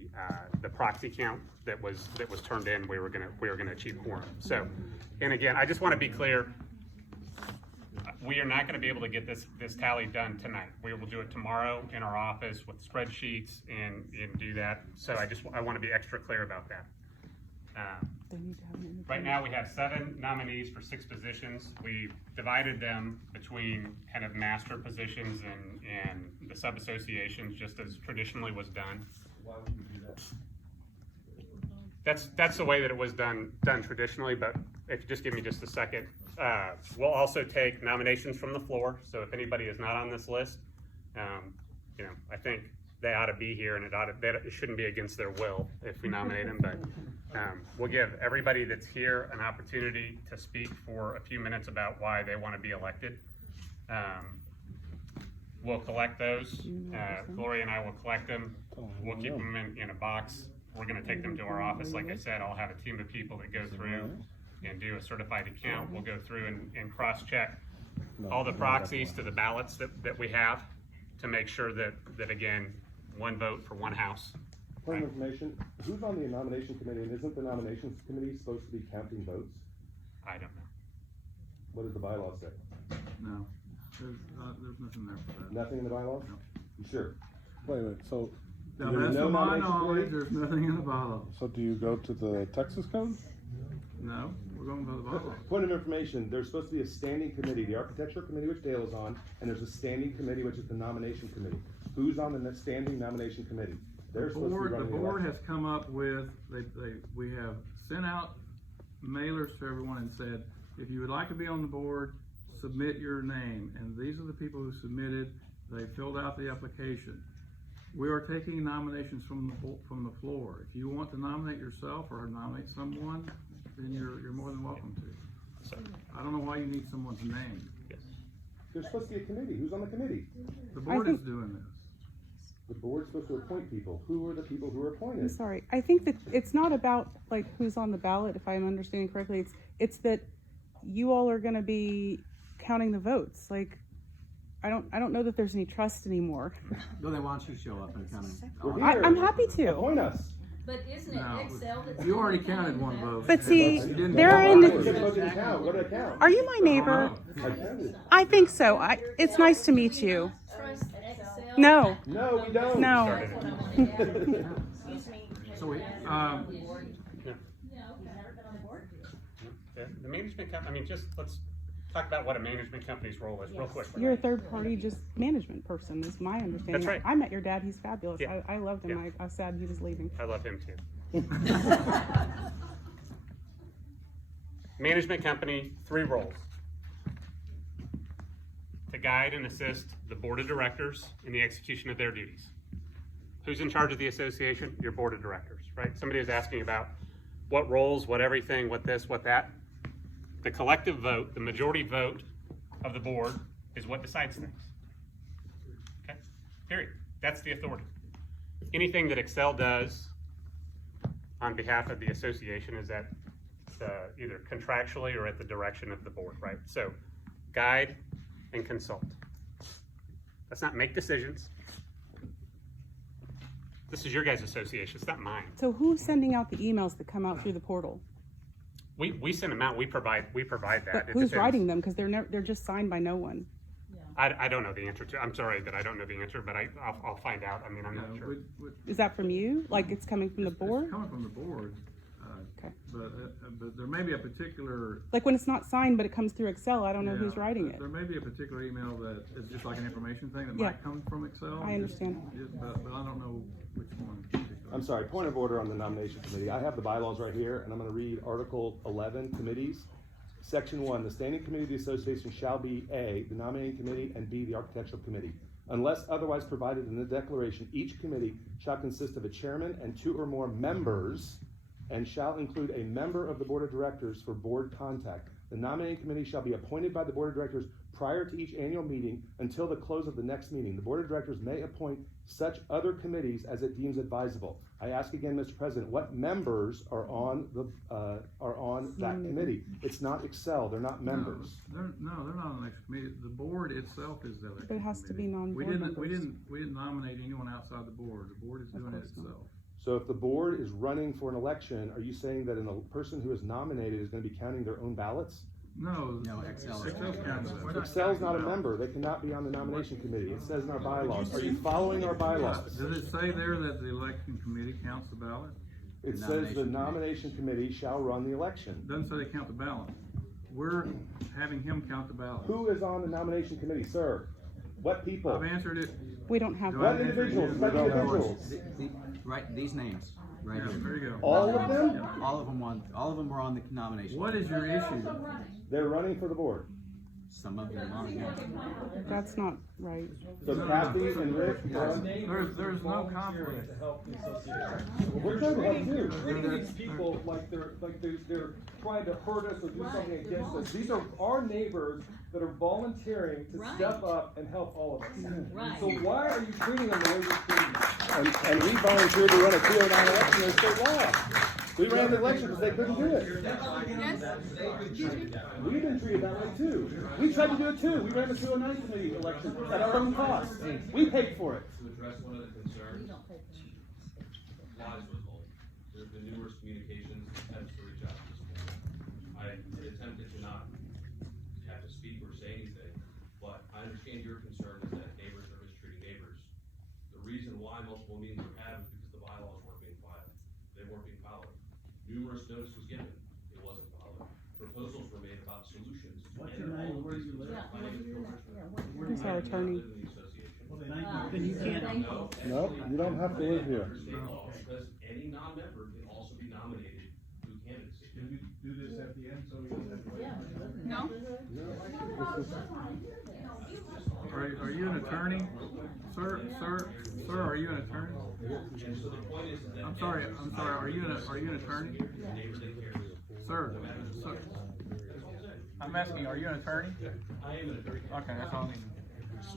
proxy count that was turned in, we were gonna achieve quorum. So, and again, I just want to be clear. We are not going to be able to get this tally done tonight. We will do it tomorrow in our office with spreadsheets and do that. So I want to be extra clear about that. Right now we have 7 nominees for 6 positions. We've divided them between kind of master positions and the sub-associations, just as traditionally was done. Why would you do that? That's the way that it was done traditionally, but if you just give me just a second. We'll also take nominations from the floor, so if anybody is not on this list, you know, I think they ought to be here, and it shouldn't be against their will if we nominate them, but we'll give everybody that's here an opportunity to speak for a few minutes about why they want to be elected. We'll collect those. Gloria and I will collect them. We'll keep them in a box. We're going to take them to our office. Like I said, I'll have a team of people that go through and do a certified account. We'll go through and cross-check all the proxies to the ballots that we have to make sure that again, one vote for one house. Point of information, who's on the nomination committee, and isn't the nominations committee supposed to be counting votes? I don't know. What does the bylaw say? No, there's nothing there for that. Nothing in the bylaws? No. You sure? Wait a minute, so. To the there's best no of my nomination knowledge, committee? there's nothing in the bylaw. So do you go to the Texas code? No, we're going by the bylaw. Point of information, there's supposed to be a standing committee, the architectural committee, which Dale is on, and there's a standing committee, which is the nomination committee. Who's on the standing nomination committee? They're supposed to be running The board election. has come up with, we have sent out mailers to everyone and said, if you would like to be on the board, submit your name. And these are the people who submitted. They filled out the application. We are taking nominations from the floor. If you want to nominate yourself or nominate someone, then you're more than welcome to. So, I don't know why you need someone's name. yes. There's supposed to be a committee. Who's on the committee? The board is doing this. The board's supposed to appoint people. Who are the people who are appointed? I'm sorry. I think that it's not about like who's on the ballot, if I'm understanding correctly. It's that you all are going to be counting the votes. Like, I don't know that there's any trust anymore. No, they want you to show up and count them. We're here. I'm happy to. Appoint us. But isn't it No, Excel that's? you already counted one vote. But see, You didn't they're vote. in. What did it count? What did it count? Are you my neighbor? I counted. I think so. It's nice to meet you. Trust Excel? No. No, we don't. No. That's what I'm gonna ask. Excuse me. So we, Yeah. Yeah. You've never been on the board? The management company, I mean, just let's talk about what a management company's role is real quick. You're a third party, just management person, is my understanding. That's right. I met your dad. He's fabulous. Yeah. I loved him. Yeah. I was sad he was leaving. I love him too. Management company, 3 roles. To guide and assist the board of directors in the execution of their duties. Who's in charge of the association? Your board of directors, right? Somebody was asking about what roles, what everything, what this, what that. The collective vote, the majority vote of the board is what decides things. Okay, period. That's the authority. Anything that Excel does on behalf of the association is at either contractually or at the direction of the board, right? So guide and consult. Let's not make decisions. This is your guys' association, it's not mine. So who's sending out the emails that come out through the portal? We send them out, we provide that. But It who's depends. writing them? Because they're just signed by no one. I don't know the answer to, I'm sorry that I don't know the answer, but I'll find out, I mean, I'm not sure. Is that from you? Like it's coming from the board? It's coming from the board. Okay. But there may be a particular. Like when it's not signed, but it comes through Excel, I don't know who's writing it. There may be a particular email that is just like an information thing that Yeah. might come from Excel. I understand. But I don't know which one. I'm sorry, point of order on the nomination committee. I have the bylaws right here, and I'm gonna read Article 11, committees. Section 1, the standing committee of the association shall be A, the nominating committee, and B, the architectural committee. Unless otherwise provided in the declaration, each committee shall consist of a chairman and 2 or more members, and shall include a member of the board of directors for board contact. The nominating committee shall be appointed by the board of directors prior to each annual meeting until the close of the next meeting. The board of directors may appoint such other committees as it deems advisable. I ask again, Mr. President, what members are on that committee? It's not Excel, they're not members. They're not on the next committee. The board itself is the election. But it has to be non-board We members. didn't nominate anyone outside the board. The board is doing it itself. So if the board is running for an election, are you saying that a person who is nominated is gonna be counting their own ballots? No, Excel. counts it. Excel's not a member, they cannot be on the nomination committee, it says in our bylaws. Are you following our bylaws? Does it say there that the election committee counts the ballot? It says the nomination committee shall run the election. Doesn't say they count the ballot. We're having him count the ballot. Who is on the nomination committee, sir? What people? I've answered it. We don't have Do I What answer it? individuals? What individuals? Right, these names, right Yeah, here. there you go. All of them? All of them were on the nomination. What is your issue? They're running for the board. Some of them are, yeah. That's not right. So Kathy and Rick, run. There's no conflict. We're trying to help you. Treating these people like they're trying to hurt us or do something against us. These are our neighbors that are volunteering to step up and help all of us. So why are you treating them the way you're treating them? And we volunteered to run a 209 election in state law. We ran the election because they couldn't do it. We've been treated that way too. We tried to do it too. We ran the 209 committee election at our own cost. We paid for it. To address one of the concerns, lies were told. There's been numerous communications, attempts to reach out to this board. I attempted to not have to speak or say anything, but I understand your concern is that neighbors are mistreating neighbors. The reason why multiple meetings were had was because the bylaws weren't being filed. They weren't being followed. Numerous notice was given, it wasn't followed. Proposals were made about solutions. What's your name? Where do you live? Who's our attorney? Then you can't. No, you don't have to live here. Because any non-member can also be nominated through candidacy. Can we do this at the end so we don't have to wait? No? Are you an attorney? Sir, are you an attorney? And so the point is that. I'm sorry, are you an attorney? Sir, I'm asking, are you an attorney? I am an attorney. Okay, that's all I need.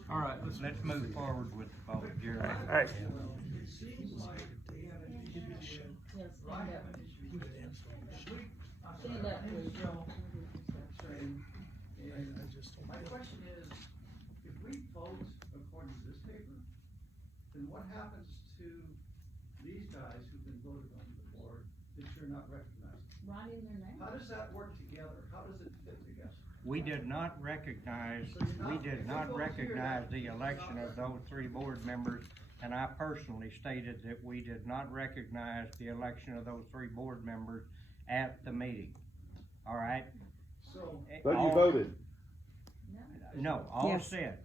All right, Let's move forward with the vote, Jerry. All right. My question is, if we vote according to this paper, then what happens to these guys who've been voted onto the board that you're not recognizing? Writing their name. How does that work together? How does it fit together? We did not recognize the election of those 3 board members, and I personally stated that we did not recognize the election of those 3 board members at the meeting. All right? But you voted. No, all Yes. said,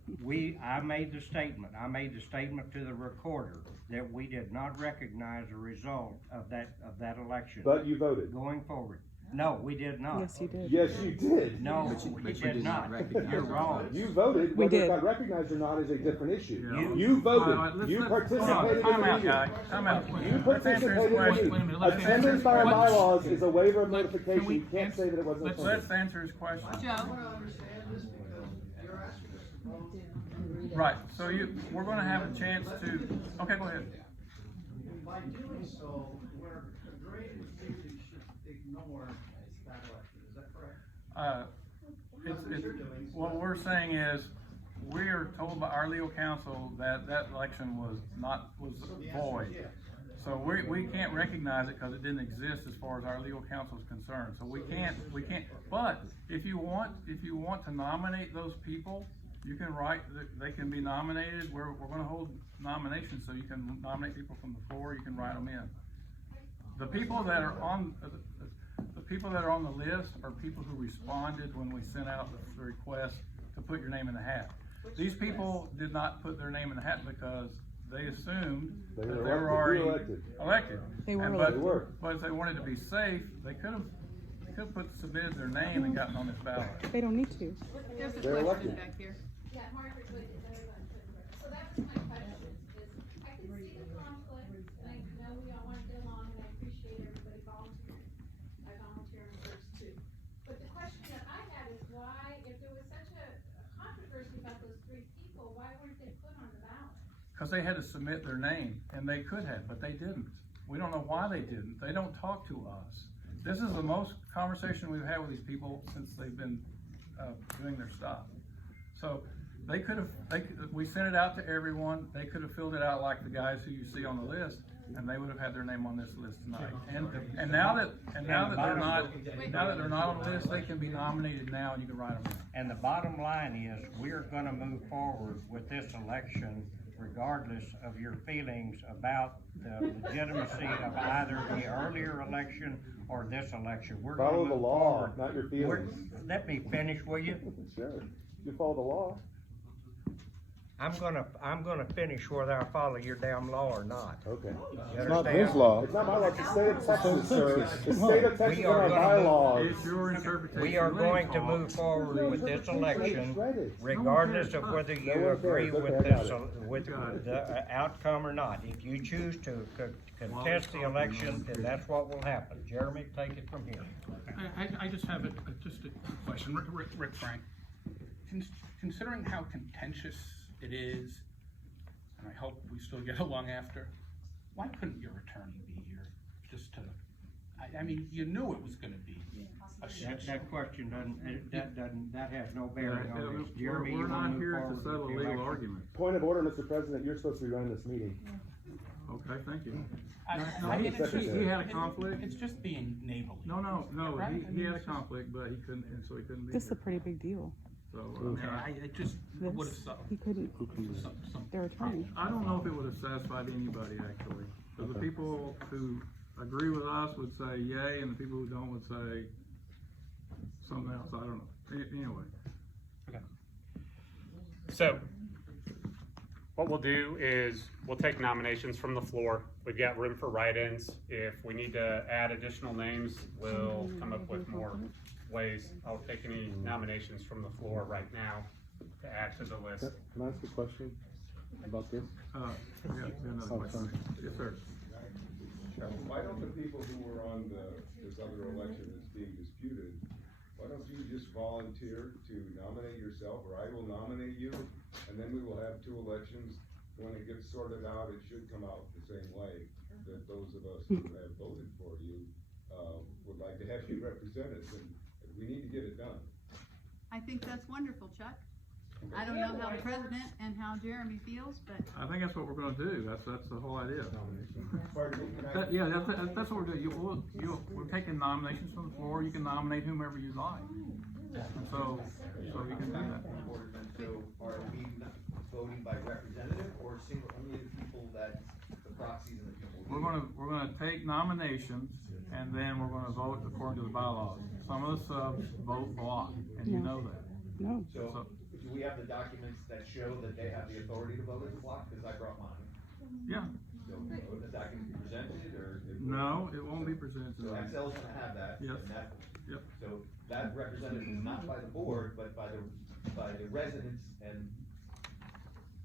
I made the statement to the recorder that we did not recognize the result of that election. But you voted. Going forward. No, we did not. Yes, you did. Yes, you did. No, we did not. You're wrong. You voted. We Whether did. it got recognized or not is a different issue. Yeah. You voted. All right, You let's- participated in the Time out, meeting. guy. Time out. You Let's answer participated his in question. the Wait a minute, meeting. let's answer Attendance his by our question. bylaws is a waiver of Can notification. we You can't say that it wasn't Let's attended. answer his question. Joe? Understand this because you're asking us to vote. Right, so we're gonna have a chance to, okay, go ahead. By doing so, we're agreeing that we should ignore that election, is that correct? What we're saying is, we are told by our legal counsel that election was void. So we can't recognize it because it didn't exist as far as our legal counsel is concerned. So we can't, but if you want to nominate those people, you can write, they can be nominated. We're gonna hold nominations, so you can nominate people from the floor, you can write them in. The people that are on, the people that are on the list are people who responded when we sent out the request to put your name in the hat. These people did not put their name in the hat because they assumed that they were already elected. They were elected. elected. But if they wanted to be safe, they could have submitted their name and gotten on this ballot. They don't need to. There's a They're question elected. back here. Yeah, Margaret, but so that was my question, is I can see the conflict, and I know we all want to get along, and I appreciate everybody volunteering. I volunteer in church too. But the question that I had is why, if there was such a controversy about those 3 people, why weren't they put on the ballot? Because they had to submit their name, and they could have, but they didn't. We don't know why they didn't. They don't talk to us. This is the most conversation we've had with these people since they've been doing their stuff. So they could have, we sent it out to everyone. They could have filled it out like the guys who you see on the list, and they would have had their name on this list tonight. And now that they're not on the list, they can be nominated now, and you can write them in. And the bottom line is, we're gonna move forward with this election regardless of your feelings about the legitimacy of either the earlier election or this election. We're gonna Follow the move law, forward. not your feelings. Let me finish, will you? Sure, you follow the law. I'm gonna finish whether I follow your damn law or not. Okay. You It's not understand? his law. It's not my law, it's the state of Texas, sir. The state of Texas We are are our gonna bylaws. It's your interpretation. We are Let going him to talk. move forward with this election, Shredded. regardless of whether No you one agree cares. with Okay, I got this, it. with the outcome or not. If you choose to contest the election, then that's what will happen. Jeremy, take it from here. I just have just a question, Rick Frank. Considering how contentious it is, and I hope we still get along after, why couldn't your attorney be here just to, I mean, you knew it was gonna be a shit show. That question that has no bearing on this. Jeremy, We're you not wanna move here to forward with settle a the legal election? argument. Point of order, Mr. President, you're supposed to be running this meeting. Okay, thank you. He had a conflict. It's just being neighborly. No, Right? he had a conflict, but he couldn't, and so he couldn't be This is a here. pretty big deal. So, Okay, I just would have This, he couldn't, their attorney. I don't know if it would have satisfied anybody, actually. So the people who agree with us would say yay, and the people who don't would say something else, I don't know. Anyway. Okay. So, what we'll do is, we'll take nominations from the floor. We've got room for write-ins. If we need to add additional names, we'll come up with more ways. I'll take any nominations from the floor right now to add to the list. Can I ask a question about this? Yeah, another question. Yes, sir. Why don't the people who were on this other election that's being disputed, why don't you just volunteer to nominate yourself, or I will nominate you, and then we will have 2 elections. When it gets sorted out, it should come out the same way, that those of us who have voted for you, would like to have you represent us, and we need to get it done. I think that's wonderful, Chuck. I don't know how the president and how Jeremy feels, but I think that's what we're gonna do. That's the whole idea. Pardon me, can I- That's what we're doing. We're taking nominations from the floor. You can nominate whomever you like. And so you can do that. So are we not voting by representative or single, only the people that, the proxies and the people? We're gonna take nominations, and then we're gonna vote according to the bylaws. Some of the subs vote block, and you know that. No. So, do we have the documents that show that they have the authority to vote as a block? Because I brought mine. Yeah. So, will the document be presented, or? No, it won't be presented So tonight. Excel's gonna have that. Yes. And that, Yep. so that representative is not by the board, but by the residents and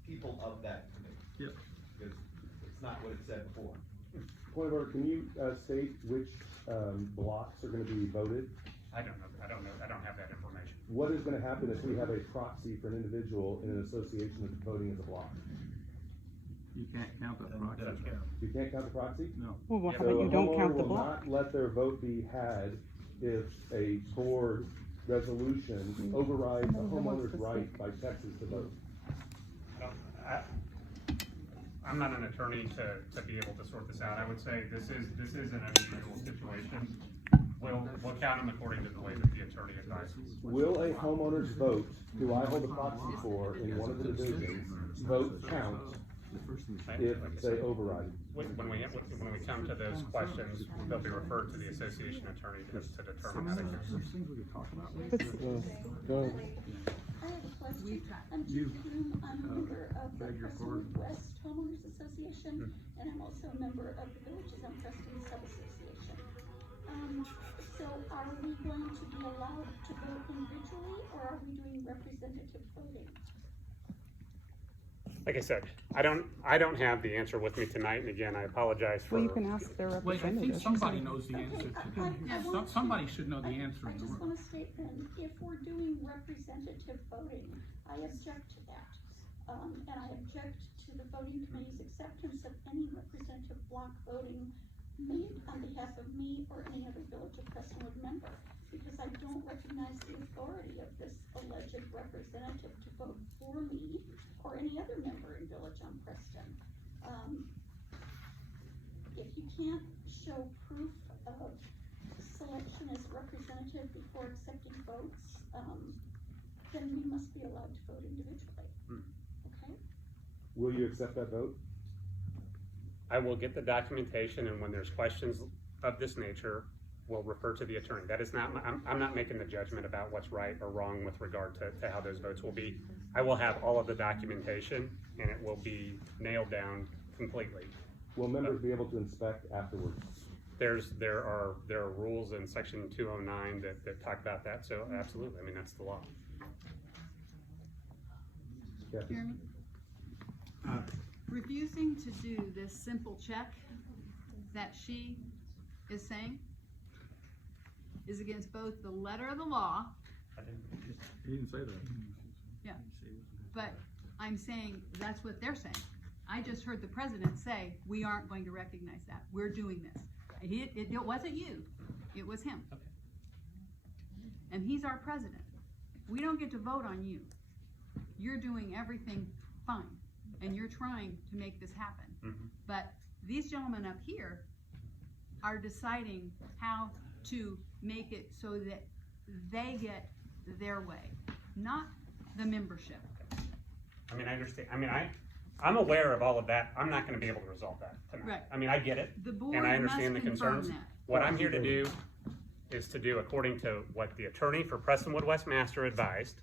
people of that committee. Yep. Because it's not what it said before. Point of order, can you state which blocks are gonna be voted? I don't know, I don't have that information. What is gonna happen if we have a proxy for an individual in an association that's voting as a block? You can't count the proxy. You can't count the proxy? No. Well, how So about you a don't homeowner count the will block? not let their vote be had if a board resolution overrides a homeowner's right by Texas to vote. I'm not an attorney to be able to sort this out. I would say this is an unusual situation. We'll count them according to the way that the attorney advises. Will a homeowner's vote, who I hold a proxy for in one of the divisions, vote count if they override? When we come to those questions, they'll be referred to the association attorney to determine how they count. Things we could talk about. Go ahead. I have a question. I'm Judy Bloom. I'm a member of the Prestonwood West Homeowners Association, and I'm also a member of the Villages on Preston Sub-Association. So are we going to be allowed to vote individually, or are we doing representative voting? Like I said, I don't have the answer with me tonight, and again, I apologize for. Well, you can ask their Wait, I representative. think somebody knows the answer. Somebody should know the answer. I just want to state then, if we're doing representative voting, I object to that. And I object to the voting committee's acceptance of any representative block voting made on behalf of me or any other Village of Prestonwood member, because I don't recognize the authority of this alleged representative to vote for me or any other member in Village on Preston. If you can't show proof of selection as representative before accepting votes, then we must be allowed to vote individually. Okay? Will you accept that vote? I will get the documentation, and when there's questions of this nature, we'll refer to the attorney. That is not, I'm not making the judgment about what's right or wrong with regard to how those votes will be. I will have all of the documentation, and it will be nailed down completely. Will members be able to inspect afterwards? There are rules in section 209 that talk about that, so absolutely, I mean, that's the law. Jeremy? Refusing to do this simple check that she is saying is against both the letter of the law. He didn't say that. Yeah, but I'm saying that's what they're saying. I just heard the president say, we aren't going to recognize that. We're doing this. It wasn't you, it was him. And he's our president. We don't get to vote on you. You're doing everything fine, and you're trying to make this happen. But these gentlemen up here are deciding how to make it so that they get their way, not the membership. I mean, I understand. I mean, I'm aware of all of that. I'm not going to be able to resolve that tonight. Right. I mean, I get it, The board and I understand the must confirm concerns. that. What I'm here to do is to do according to what the attorney for Prestonwood West Master advised,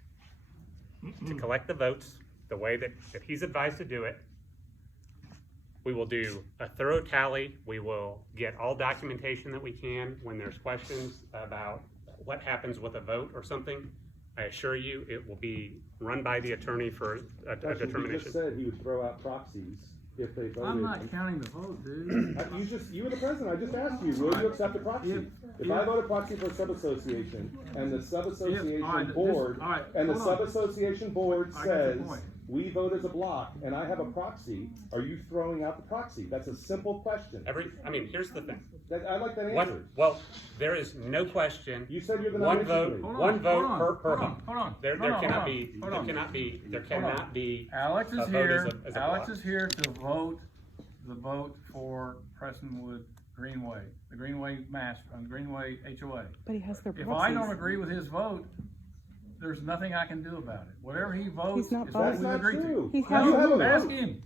to collect the votes the way that he's advised to do it. We will do a thorough tally. We will get all documentation that we can when there's questions about what happens with a vote or something. I assure you, it will be run by the attorney for a determination. He just said he would throw out proxies if they voted. I'm not counting the vote, dude. You were the president. I just asked you, will you accept a proxy? If I vote a proxy for a sub-association, and the sub-association board, says, we vote as a block, and I have a proxy, are you throwing out the proxy? That's a simple question. I mean, here's the thing. I'd like that answered. Well, there is no question. You said you're the one nomination vote, committee. one vote per home. Hold on. There cannot be. Alex is a vote here. as a Alex block. is here to vote for Prestonwood Greenway, the Greenway Greenway HOA. But he has their If proxies. I don't agree with his vote, there's nothing I can do about it. Whatever he votes He's not is what voting. we agree to. He Ask him.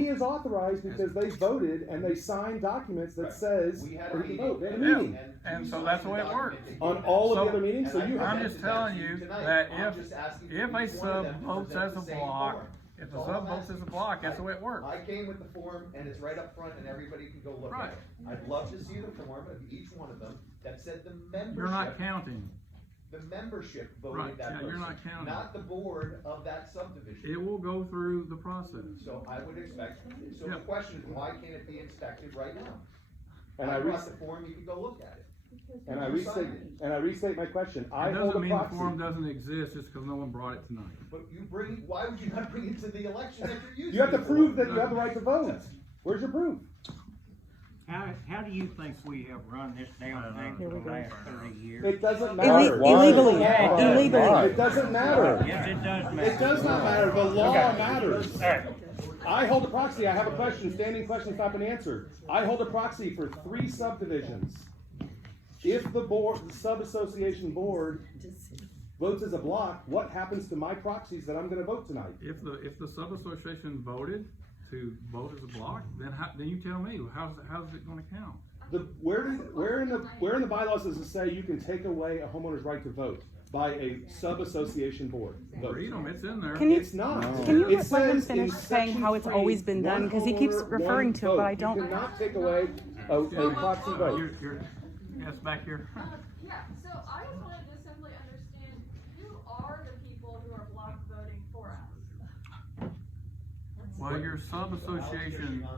He is authorized because they voted and they signed documents that says We had that a he can vote. They had a Yeah. meeting. And so that's the way it works. On all of the So- other meetings, so you I'm have. just telling you Tonight, that I'm just asking for if a each one of sub them to votes present as a the same block, form. if the That's all sub I'm votes as a asking. block, that's the way it works. I came with the form, and it's right up front, and everybody can go look Right. at it. I'd love to see the form of each one of them that said the membership. You're not counting. The membership voted Right, that yeah, person. you're not counting. Not the board of that subdivision. It will go through the process. So I would expect, so Yeah. the question is, why can't it be inspected right now? And I I brought restate- the form, you can go look at it. And I You signed restate my question. It I hold doesn't a mean the proxy. form doesn't exist just because no one brought it tonight. But you bring, why would you not bring it to the election that you're using? You have to it for? prove that you have the right to vote. Where's your proof? How do you think we have run this damn thing for the last 30 years? It doesn't matter. Illegally. Yeah, Illegally. It doesn't matter. Yes, it does matter. It does not matter. The law matters. All right. I hold a proxy. I have a question. Standing question, stop and answer. I hold a proxy for 3 subdivisions. If the board, the sub-association board votes as a block, what happens to my proxies that I'm gonna vote tonight? If the sub-association voted to vote as a block, then you tell me, how's it gonna count? Where in the bylaws does it say you can take away a homeowner's right to vote by a sub-association board? Vote. Read them, it's in there. It's not. Can you It let him says finish in saying how it's section always been 3, done? Because he keeps one referring homeowner, to it, but I one don't. vote. You cannot take away a proxy vote. Yes, back here. Yeah, so I just wanted to simply understand, who are the people who are block voting for us? Well, your sub-association,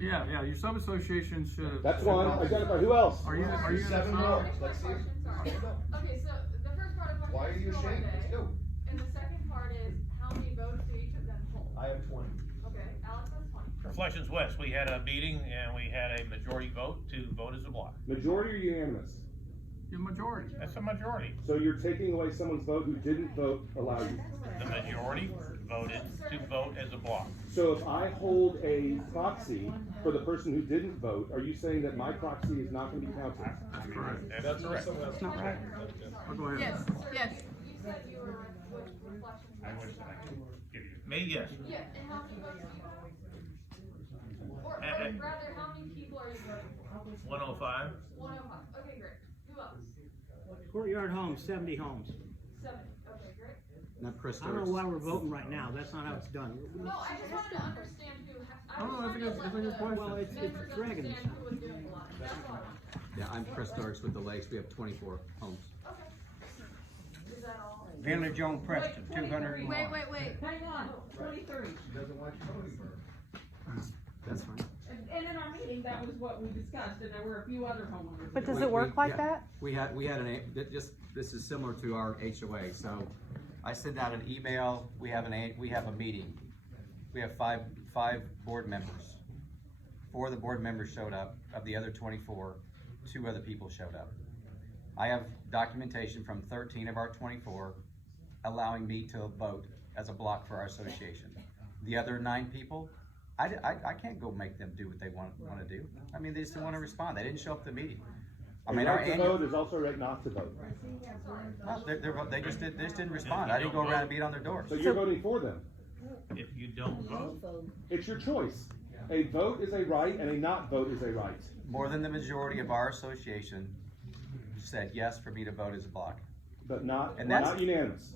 yeah, your sub-association should. That's one. Identify. Who else? Are you in a 7 sub? more. Let's see. Okay, so the first part of the Why are question you is who are ashamed? Let's they? go. And the second part is, how many votes do each of them hold? I have 20. Okay, Alex has 20. Reflections West, we had a meeting and we had a majority vote to vote as a block. Majority or unanimous? Your majority. That's a majority. So you're taking away someone's vote who didn't vote allow you. The majority voted to vote as a block. So if I hold a proxy for the person who didn't vote, are you saying that my proxy is not going to be counted? That's correct. It's not right. Oh, go ahead. Yes, yes. You said you were with Reflections. I wish I could give you. Me, yes. Yeah, and how many votes do you have? Or rather, how many people are you voting for? 105. 105. Okay, great. Who else? Courtyard Homes, 70 homes. 70. Okay, great. Not Chris I don't know why we're voting right now, that's not how it's done. No, I just wanted to understand who. That's a good question. Well, it's dragons. Understand who was doing what. That's all. Yeah, I'm Chris Starks with the Lakes. We have 24 homes. Okay. Is that all? Village on Preston, 201. Wait. Hang on, 23. Doesn't want you voting for her. That's fine. And in our meeting, that was what we discussed, and there were a few other homeowners. But does it work like yeah, that? We had this is similar to our HOA. So I send out an email. We have a meeting. We have five board members. 4 of the board members showed up. Of the other 24, 2 other people showed up. I have documentation from 13 of our 24 allowing me to vote as a block for our association. The other 9 people, I can't go make them do what they want to do. I mean, they just didn't want to respond. They didn't show up to the meeting. I mean, our right to annual, vote is also right not to vote. no, they just didn't respond. I didn't go around and beat on their doors. So you're voting for them. If you don't vote, It's your choice. A vote is a right and a not vote is a right. More than the majority of our association said yes for me to vote as a block. But not And that's- not unanimous.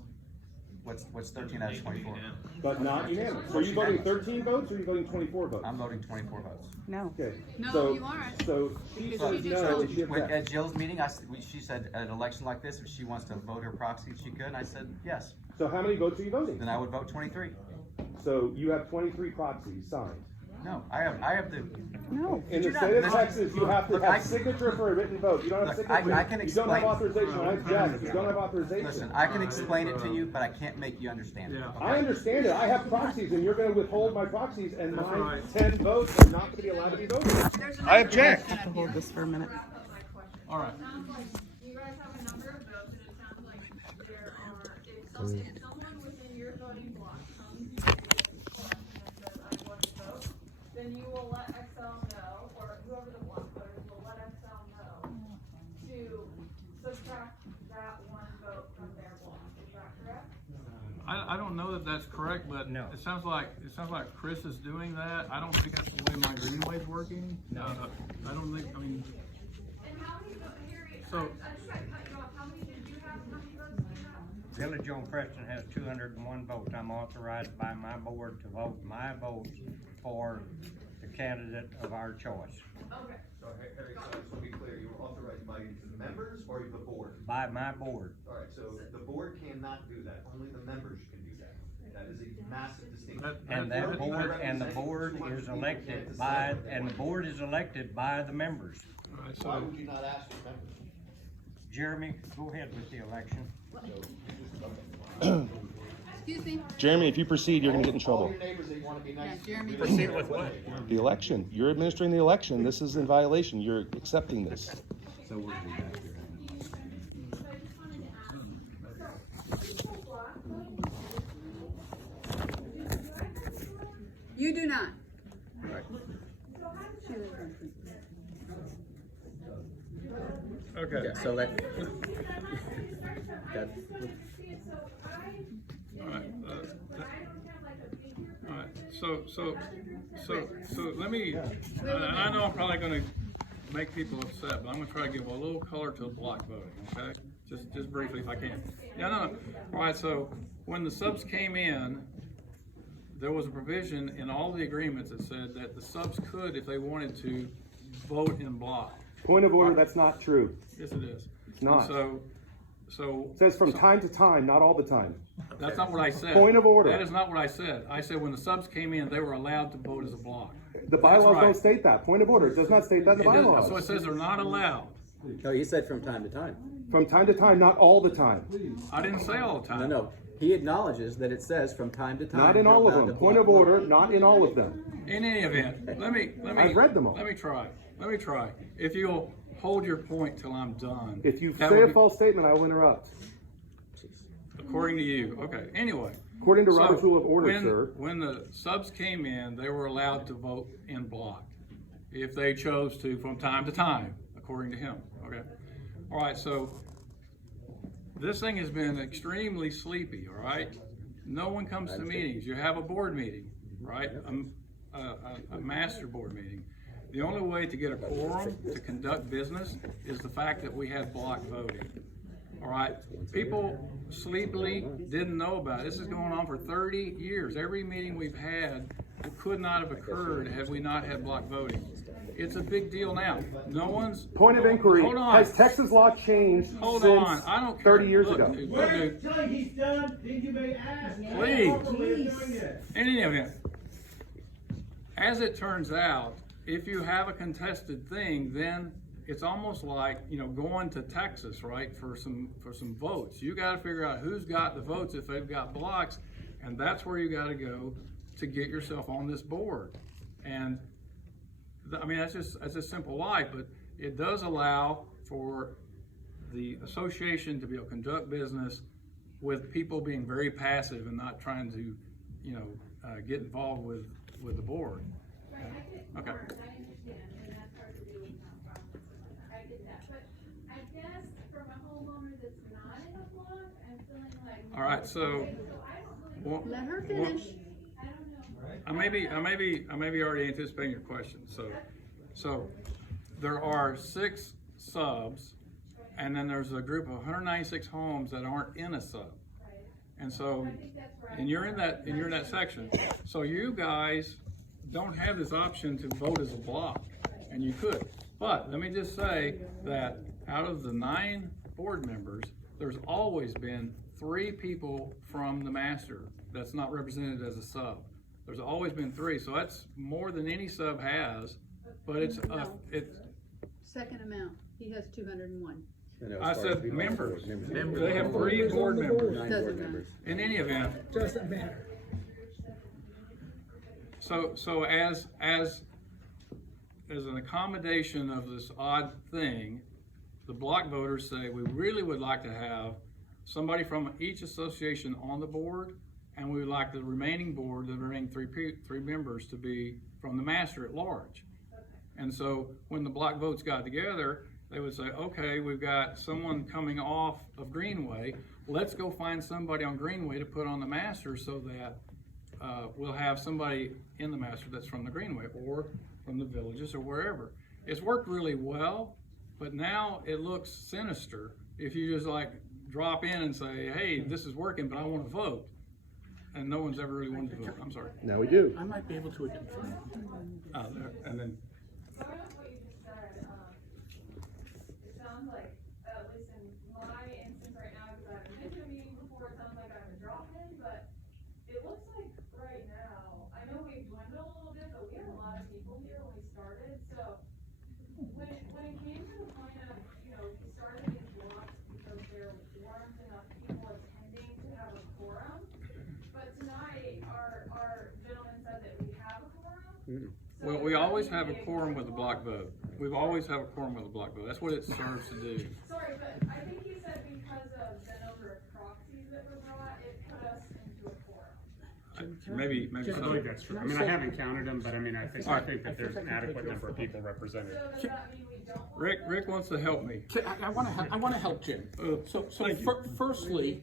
What's 13 out of 24? But not unanimous. So are you voting 13 votes or are you voting 24 votes? I'm voting 24 votes. No. Okay. No, so, you aren't. So she says no, she objects. At Jill's meeting, she said at an election like this, if she wants to vote her proxy, she could, and I said yes. So how many votes are you voting? Then I would vote 23. So you have 23 proxies signed. No, I have the. No. In Did the you state of not- Texas, you have to Look, have I- signature for a written vote. You don't have Look, signature. I can you don't have explain- authorization. I object. You don't have authorization. Listen, I can explain it to you, but I can't make you understand it. I understand it. I have proxies, and you're going to withhold my proxies, and That's my right. 10 votes are not going to be allowed to be voted. I object. I have to hold this for a minute. All right. It sounds like you guys have a number of votes, and it sounds like there are, if someone within your voting block comes to you and says, I want to vote, then you will let Excel know, or whoever the block voters will let Excel know to subtract that one vote from their block. Is that correct? I don't know that that's correct, but No. it sounds like Chris is doing that. I don't think that's the way my greenway's working. No. I don't think. I mean, And how many votes, Harry, So- I think I cut you off, how many did you have, how many votes do you have? Village on Preston has 201 votes. I'm authorized by my board to vote my votes for the candidate of our choice. Okay. So, Harry, so to be clear, you were authorized by the members or the board? By my board. All right, so the board cannot do that, only the members can do that. That is a massive distinction. And that board, and the board is elected by, and the board is elected by the members. all right, Why so would you not ask your members? Jeremy, go ahead with the election. Excuse me? Jeremy, if you proceed, you're gonna get in All trouble. your neighbors, they wanna be nice. Yeah, Jeremy. Proceed with what? The election. You're administering the election. This is in violation. You're accepting this. So we're gonna be back here. You do not. Okay. Yeah, so that. All right, all right, so let me, I know I'm probably gonna make people upset, but I'm gonna try to give a little color to block voting, okay? Just briefly if I can. Yeah, no. All right, so when the subs came in, there was a provision in all the agreements that said that the subs could, if they wanted to, vote in block. Point of order, that's not true. Yes, it is. It's not. And so. It says from time to time, not all the time. That's not what I said. Point of order. That is not what I said. I said when the subs came in, they were allowed to vote as a block. The bylaws That's right. don't state that. Point of order. It does not state that in the It doesn't- bylaws. So it says they're not allowed. No, he said from time to time. From time to time, not all the time. I didn't say all the time. No. He acknowledges that it says from time to time. Not in you're all of allowed them. to Point block of order, voting. not in all of them. In any event, let me. I've read them all. Let me try. If you'll hold your point till I'm done. If you that say would a be- false statement, I will interrupt. According to you, okay. Anyway. According to so Robert's Rule of Order, when, sir. When the subs came in, they were allowed to vote in block if they chose to from time to time, according to him. Okay. All right. So this thing has been extremely sleepy. All right. No one comes to meetings. You have a board meeting, right? A master board meeting. The only way to get a quorum to conduct business is the fact that we had block voting. All right, people sleepily didn't know about it. This is going on for 30 years. Every meeting we've had could not have occurred had we not had block voting. It's a big deal now. No one's... Point of inquiry. Hold on. Has Texas law changed Hold since on. I don't care. 30 years Look, ago? dude, Wait till he's done, then you may ask. Please. In any event, as it turns out, if you have a contested thing, then it's almost like, going to Texas, right, for some votes. You got to figure out who's got the votes if they've got blocks, and that's where you got to go to get yourself on this board. And I mean, that's just simple life, but it does allow for the association to be able to conduct business with people being very passive and not trying to, get involved with the board. Right, I get Okay. part, I understand, and that's hard to do with nonprofits. I get that, but I guess from a homeowner that's not in a block, I'm feeling like. All right, so Okay, so I don't really. well, Let her well, finish. I don't know. I may be already anticipating your question. So there are 6 subs, and then there's a group of 196 homes that aren't in a sub. And so, and you're in that section. So you guys don't have this option to vote as a block, and you could. But let me just say that out of the 9 board members, there's always been 3 people from the master that's not represented as a sub. There's always been 3, so that's more than any sub has, but it's Second amount, he has 201. I said members. They have 3 board members. Doesn't matter. In any event, Doesn't matter. so as an accommodation of this odd thing, the block voters say we really would like to have somebody from each association on the board, and we would like the remaining board, the remaining 3 members, to be from the master at large. And so when the block votes got together, they would say, okay, we've got someone coming off of Greenway. Let's go find somebody on Greenway to put on the master so that we'll have somebody in the master that's from the Greenway or from the villages or wherever. It's worked really well, but now it looks sinister if you just drop in and say, hey, this is working, but I want to vote. And no one's ever really wanted to vote. I'm sorry. Now we do. I might be able to identify. And then What you just said, it sounds like, at least in my instance right now, because I haven't been to a meeting before, it sounds like I'm a drop-in, but it looks like right now, I know we've dwindled a little bit, but we had a lot of people here when we started, so when it came to the point of, we started these blocks because there weren't enough people attending to have a quorum, Well, we always have a quorum with a block vote. We've always have a quorum with a block vote. That's what it serves to do. Sorry, but I think you said because of the number of proxies that were brought, it put us into a quorum. Maybe I so. believe that's true. I mean, I haven't counted them, but I mean, I think that there's an adequate number of people represented. So does that mean we don't want? Rick wants to help me. I want to help Jim. Firstly,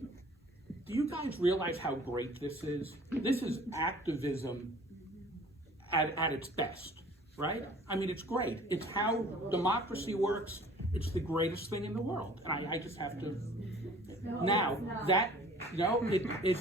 do you guys realize how great this is? This is activism at its best, right? I mean, it's great. It's how democracy works. It's the greatest thing in the world, and I just have to. Now that no, it it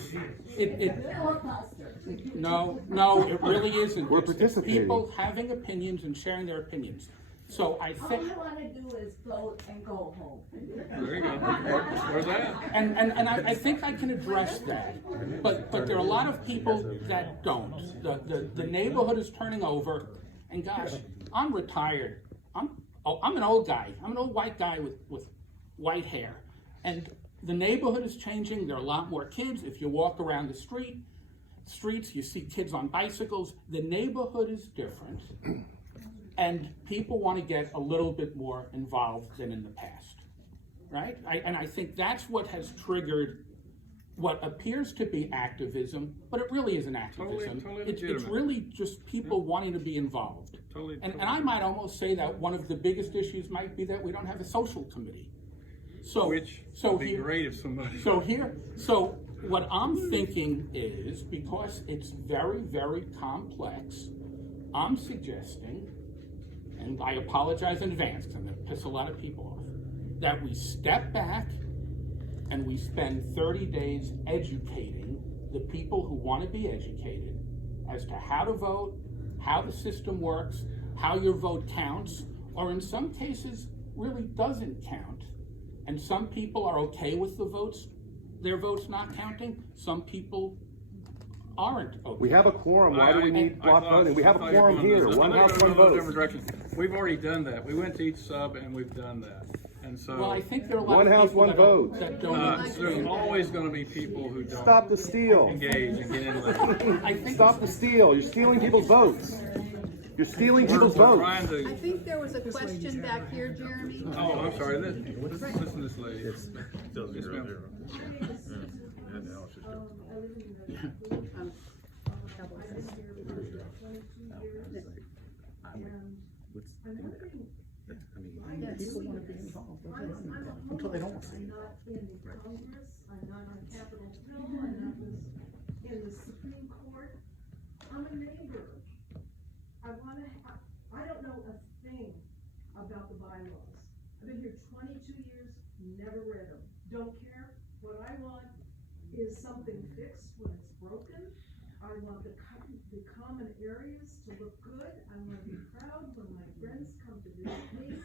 really isn't. We're It's participating. people having opinions and sharing their opinions. So I All think. you wanna do is vote and go home. There you go. Where's that? And I think I can address that, but there are a lot of people that don't. The neighborhood is turning over, and gosh, I'm retired. I'm an old guy. I'm an old white guy with white hair, and the neighborhood is changing. There are a lot more kids. If you walk around the streets, you see kids on bicycles. The neighborhood is different. And people want to get a little bit more involved than in the past, right? And I think that's what has triggered what appears to be activism, but it really isn't activism. Totally It's legitimate. really just people wanting to be involved. Totally. And I might almost say that one of the biggest issues might be that we don't have a social committee. Would be great if somebody. So what I'm thinking is, because it's very, very complex, I'm suggesting, and I apologize in advance because I'm going to piss a lot of people off, that we step back and we spend 30 days educating the people who want to be educated as to how to vote, how the system works, how your vote counts, or in some cases really doesn't count. And some people are okay with their votes not counting. Some people aren't okay. We have a quorum. Why do we need block voting? We have a quorum here. One house, one vote. We've already done that. We went to each sub and we've done that. And so. Well, I think there are a lot One of house, people one that vote. that don't There's understand. always going to be people who don't. Stop the steal. Engage and get into that. Stop the steal. You're stealing people's votes. You're stealing people's votes. I think there was a question back here, Jeremy. Oh, I'm sorry. Listen to this lady. Yes, ma'am. People want to be involved until they don't. I'm not in Congress, I'm not on Capitol Hill, I'm not in the Supreme Court. I'm a neighbor. I don't know a thing about the bylaws. I've been here 22 years, never read them. Don't care. What I want is something fixed when it's broken. I want the common areas to look good. I want to be proud when my friends come to visit me.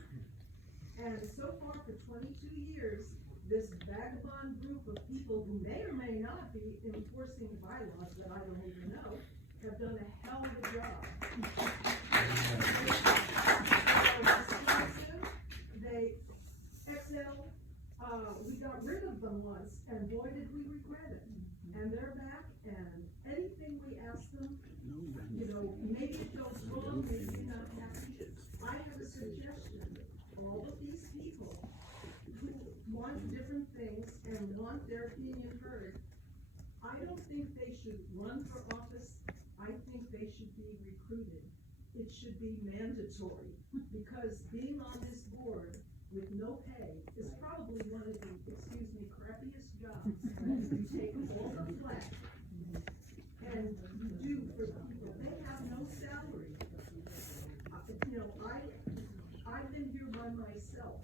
And so far for 22 years, this vagabond group of people who may or may not be enforcing bylaws that I don't even know, have done a hell of a job. They, XL, we got rid of them once, and boy did we regret it. And they're back, and anything we ask them, maybe it goes wrong, maybe you're not happy. I have a suggestion. All of these people who want different things and want their opinion heard, I don't think they should run for office. I think they should be recruited. It should be mandatory, because being on this board with no pay is probably one of the, crappiest jobs. You take all the flack and you do for people. They have no salary. I've been here by myself.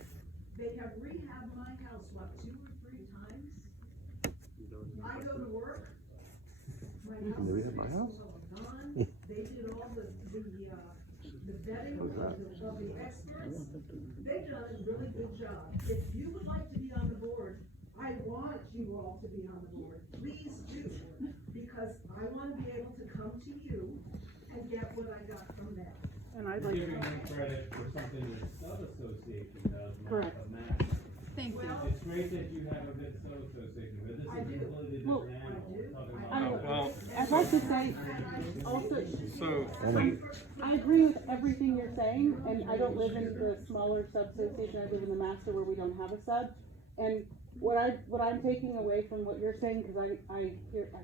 They have rehabbed my house, 2 or 3 times? I go to work. My house is gone. They did all the vetting of the experts. They've done a really good job. If you would like to be on the board, I want you all to be on the board. Please do, because I want to be able to come to you and get what I got from them. And I'd like Giving them credit for something that sub-association does, not Correct. a master. Thank you. Well, It's great that you have a good sub association, but this is a completely different animal. We're talking about. Well, I'd like to say also, I agree with everything you're saying, and I don't live in the smaller sub association. I live in the master where we don't have a sub. And what I'm taking away from what you're saying, because I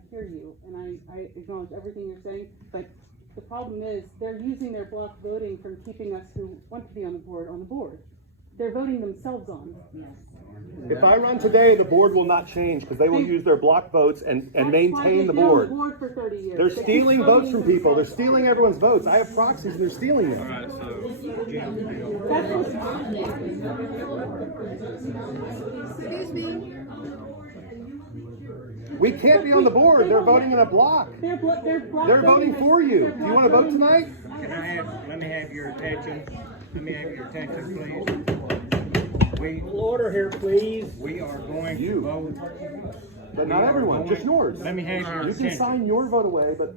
hear you, and I acknowledge everything you're saying, but the problem is they're using their block voting from keeping us who want to be on the board. They're voting themselves on. If I run today, the board will not change because they will use their block votes and maintain the board. They've been on the board for 30 years. They're stealing votes from people. They're stealing everyone's votes. I have proxies and they're stealing them. Excuse me. We can't be on the board. They're voting in a block. They're voting for you. Do you want to vote tonight? Let me have your attention. Let me have your attention, please. Order here, please. We are going to vote. But not everyone, just yours. Let me have your You attention. can sign your vote away, but.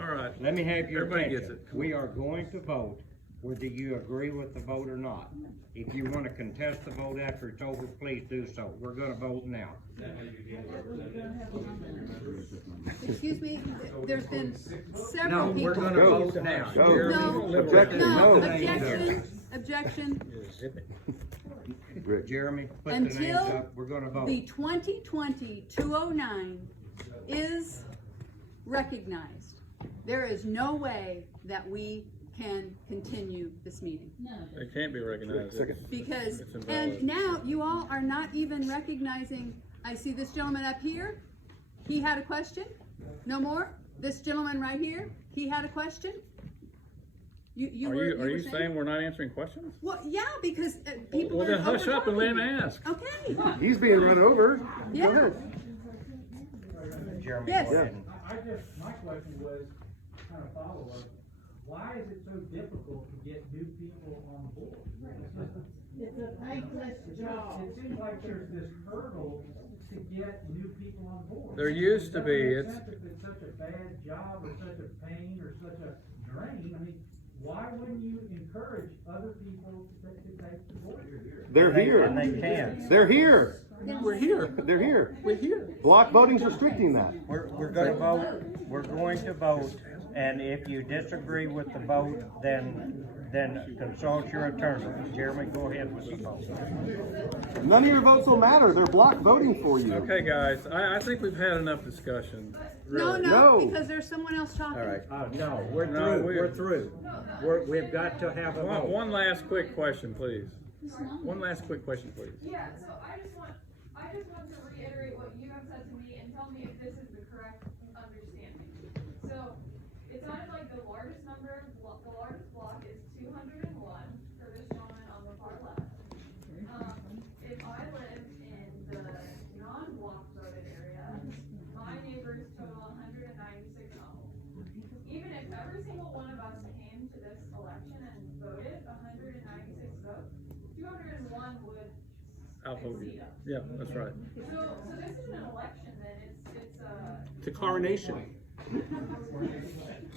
All right. Let me have your attention. We are going to vote whether you agree with the vote or not. If you want to contest the vote after it's over, please do so. We're going to vote now. Excuse me, there's been several people. We're going to vote now. Objection. Jeremy, put the names Until up. We're going to vote. the 2020-209 is recognized, there is no way that we can continue this meeting. It can't be recognized. Because, It's invalid. and now you all are not even recognizing, I see this gentleman up here, he had a question, no more? This gentleman right here, he had a question? You Are you saying we're not answering questions? Well, yeah, because people Well, are then hush up and let him ask. Okay. He's being run over. Yeah. Go ahead. Jeremy, Yes. go ahead. My question was kind of follow up. Why is it so difficult to get new people on board? It's a thankless job. It seems like there's this hurdle to get new people on board. There used to be. If it's such a bad job or such a pain or such a drain, I mean, why wouldn't you encourage other people to take the board? They're here. And they can. They're here. We're here. They're here. We're here. Block voting's restricting that. We're going to vote. We're going to vote. And if you disagree with the vote, then consult your attorney. Jeremy, go ahead with the vote. None of your votes will matter. They're block voting for you. Okay, guys, I think we've had enough discussion. Really. No, because there's someone else talking. All right. No, we're through. No, We're through. We've got to have a vote. One last quick question, please. One last quick question, please. Yeah, so I just want to reiterate what you have said to me and tell me if this is the correct understanding. So, it sounded like the largest block is 201 for this gentleman on the far left. If I live in the non-block voted area, my neighbors total 196 homes. Even if every single one of us came to this election and voted 196 votes, 201 would exceed us. Yeah, that's right. So this isn't an election then, It's a coronation.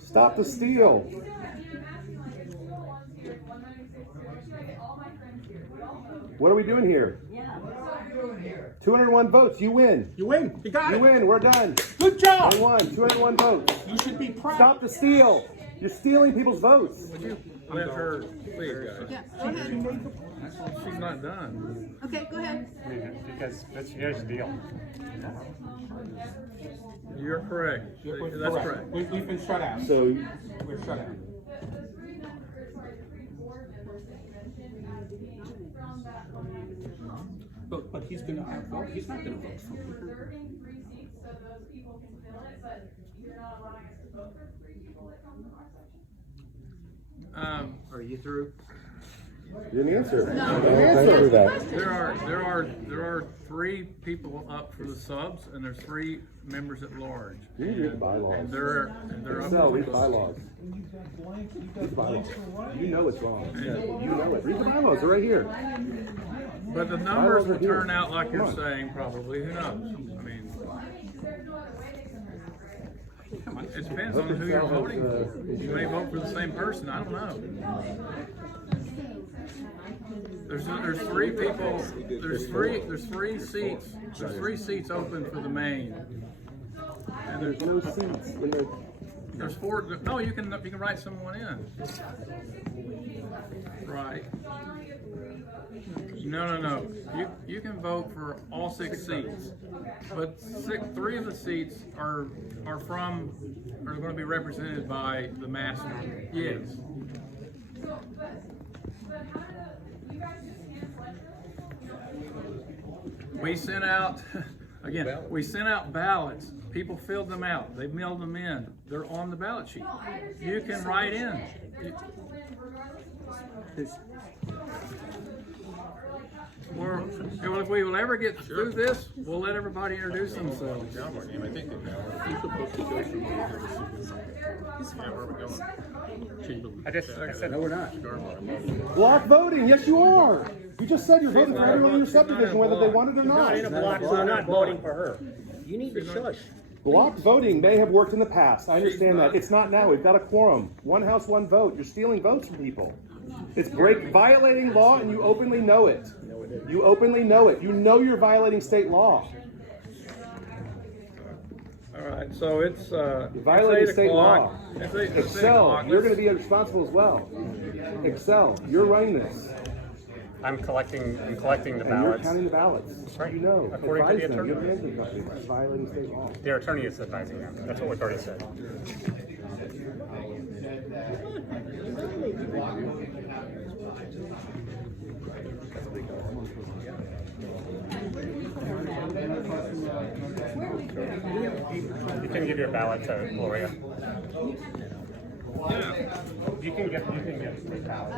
Stop the steal. I'm asking like, if 201's here, 196 here, should I get all my friends here? We all vote. What are we doing here? Yeah. What are we doing here? 201 votes. You win. You win. You got it. You win. We're done. Good job. I won. 201 votes. You should be proud. Stop the steal. You're stealing people's votes. Would you let her, please, guys? Yeah, go ahead. She's not done. Okay, go ahead. Because here's the deal. You're correct. That's correct. We've been shut out. So We're shut out. The three board members that you mentioned as being from that 196 homes. But he's gonna have vote. He's not gonna vote for You're me. reserving 3 seats so those people can fill it, but you're not allowing us to vote for 3 people that come from our section. Are you through? you didn't answer. No. You didn't answer that. There are 3 people up for the subs, and there's 3 members at large. You need to read the bylaws. And they're up. Excel, read the bylaws. Read the bylaws. You know it's wrong. You know it. Read the bylaws. They're right here. But the numbers Bylaws are will here. turn out like Come you're on. saying, probably. Who knows? I mean, There's no other way they can turn out, right? come on, it depends on who you're voting for. You may vote for the same person. I don't know. There's three people, there's three seats open for the main. And There's no seats in the. there's four, no, you can write someone in. Right. No. You can vote for all 6 seats, but 3 of the seats are going to be represented by the master. Yes. So, but how do you guys just hand letters? We sent out, again, we sent out ballots. People filled them out. They mailed them in. They're on the ballot sheet. You can write in. Well, if we will ever get through this, we'll let everybody introduce themselves. I think I said, no, we're not. Block voting, yes you are. You just said you're voting for everyone in your subdivision, whether they want it or not. In a block, so I'm not voting for her. You need to shush. Block voting may have worked in the past. I understand that. It's not now. We've got a quorum. One house, one vote. You're stealing votes from people. It's violating law, and you openly know it. You openly know it. You know you're violating state law. All right, so it's You're violating state law. Excel, you're going to be responsible as well. Excel, you're running this. I'm collecting the And you're ballots. counting the ballots. Right. You know. According to the Advise them. attorney. You're the management company. It's violating state law. Their attorney is advising them. That's what we've already said. You can give your ballot to Gloria. You can get the ballot.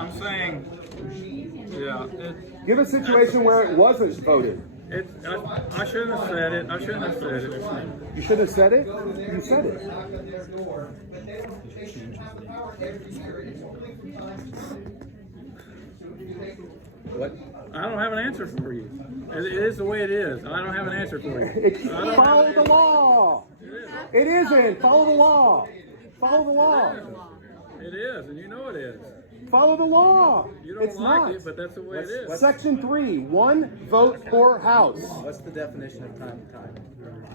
I'm saying, yeah. Give a situation where it wasn't voted. I shouldn't have said it. You shouldn't have said it? You said it. What? I don't have an answer for you. It is the way it is. I don't have an answer for you. Follow the law. It isn't. Follow the law. Follow the law. It is, and you know it is. Follow the law. You don't It's like not. it, but that's the way it is. Section 3, 1 vote per house. What's the definition of time to time?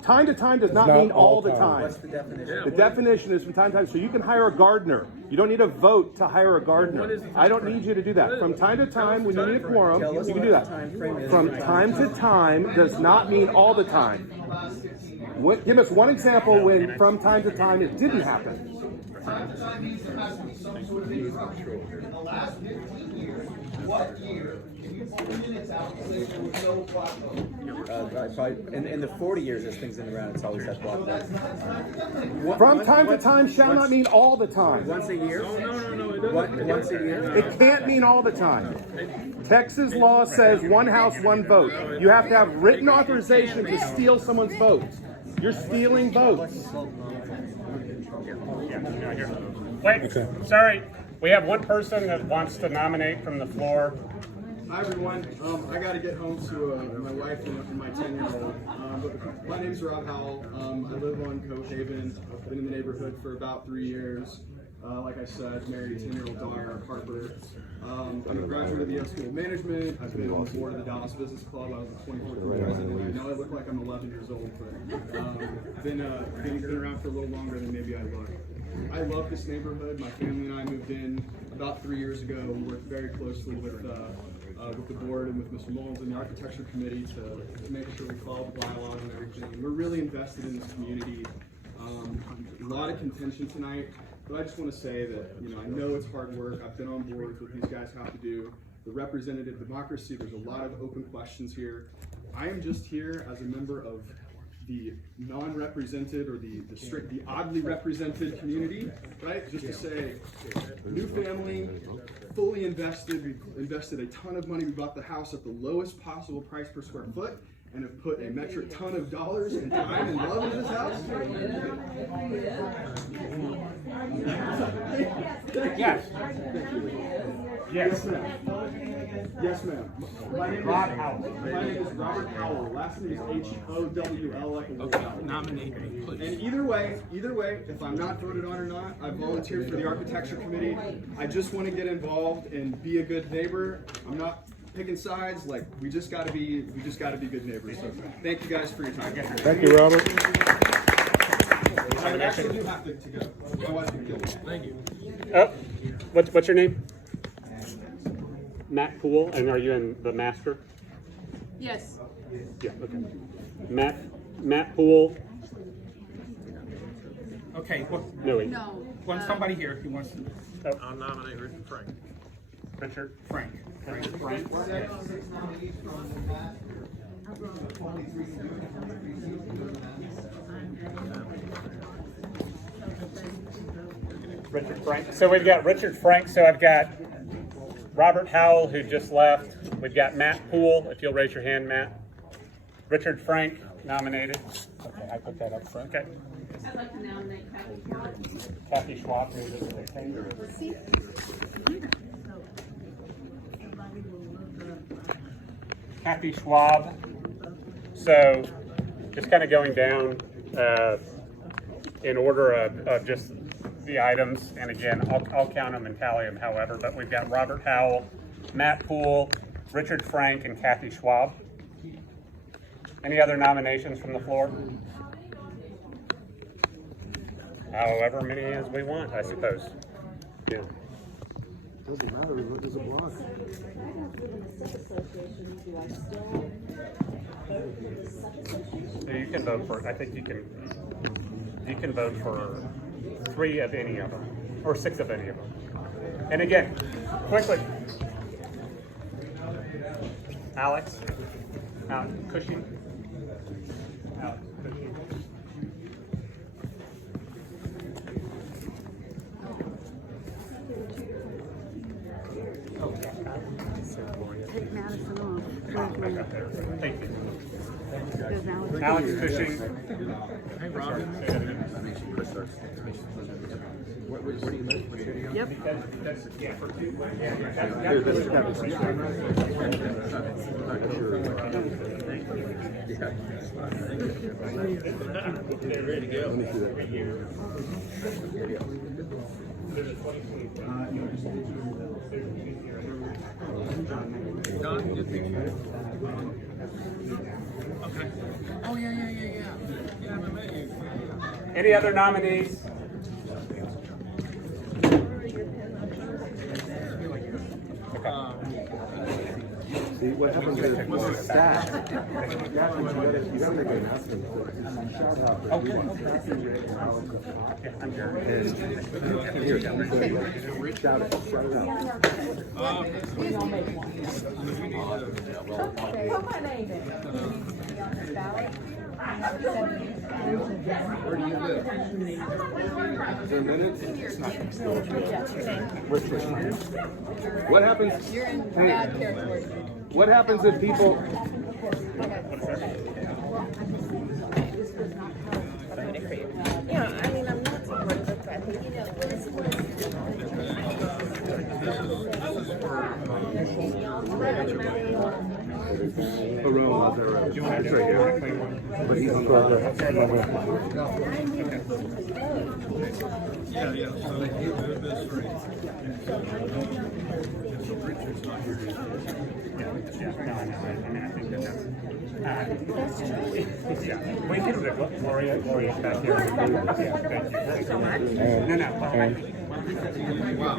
Time to time does not mean all the time. What's the definition? The definition is from time to time. So you can hire a gardener. You don't need a vote to hire a gardener. I don't need you to do that. From time to time, when you need a quorum, you can do that. From time to time does not mean all the time. Give us one example when from time to time it didn't happen. What year can you pull minutes out and say there was no block vote? Probably in the 40 years this thing's been around, it's always had block votes. From time to time shall not mean all the time. Once a year? No, once a year? It can't mean all the time. Texas law says one house, one vote. You have to have written authorization to steal someone's vote. You're stealing votes. Wait, sorry. We have one person that wants to nominate from the floor. Hi everyone. I got to get home to my wife and my 10-year-old. But my name's Rob Howell. I live on Cohaven. I've been in the neighborhood for about 3 years. Like I said, married, 10-year-old daughter, Harper. I'm a graduate of the School of Management. I've been on the board of the Dallas Business Club. I was the 24th president. I know I look like I'm 11 years old, but been around for a little longer than maybe I look. I love this neighborhood. My family and I moved in about 3 years ago. We worked very closely with the board and with Mr. Mullins and the architecture committee to make sure we follow the bylaws and everything. We're really invested in this community. A lot of contention tonight, but I just want to say that I know it's hard work. I've been on board with what these guys have to do. The representative democracy, there's a lot of open questions here. I am just here as a member of the non-represented or the oddly represented community, right? Just to say, new family, fully invested. We've invested a ton of money. We bought the house at the lowest possible price per square foot and have put a metric ton of dollars and time and love into this house. Yes. Yes. Yes, ma'am. My name is Robert Howell. Last name is H-O-W-L, like a wolf. Nominate me, please. And either way, if I'm not voted on or not, I volunteered for the architecture committee. I just want to get involved and be a good neighbor. I'm not picking sides. Like we just got to be good neighbors. So thank you guys for your time. Thank you, Robert. I would actually do have to go. Otherwise, we kill me. Thank you. What's your name? Matt Poole, and are you in the master? Yes. Yeah, okay. Matt Poole. Okay, No, wait. No. somebody here who wants to. I'll nominate Richard Frank. Richard? Frank. Frank? Yes. 6 nominees from the master. 23 Richard Frank. So we've got Richard Frank. So I've got Robert Howell, who just left. We've got Matt Poole, if you'll raise your hand, Matt. Richard Frank, nominated. Okay, I put that up front. Okay. I'd like to nominate Kathy Schwab, who is the Kathy Schwab. So just kind of going down in order of just the items, and again, I'll count them and tally them however, but we've got Robert Howell, Matt Poole, Richard Frank, and Kathy Schwab. Any other nominations from the floor? However many as we want, I suppose. Yeah. Doesn't matter, there's a block. So, if I don't live in a sub-association, do I still vote for the sub-association? So you can vote for, I think you can vote for 3 of any of them, or 6 of any of them. And again, quickly, Alex Cushing. Alex Cushing. Take Madison off. Thank you. There's Alex Cushing. Hey, Robin. Where do you live? Yep. That's yeah, for 2. They're ready to go. Okay. Oh, yeah. Yeah, I met you. Any other nominees? See, what happens is staff, you gotta make an announcement. Shout out for I'm here. Shout it. Put my name in. Where do you live? Is there minutes? It's not. What happens? You're in bad territory. What happens if people? Yeah, I mean, I'm not supportive of that, but you know, this was. It's right here. But he's on the Yeah. So this right. We can look. Gloria's back here. Yeah, thank you so much. No. Wow.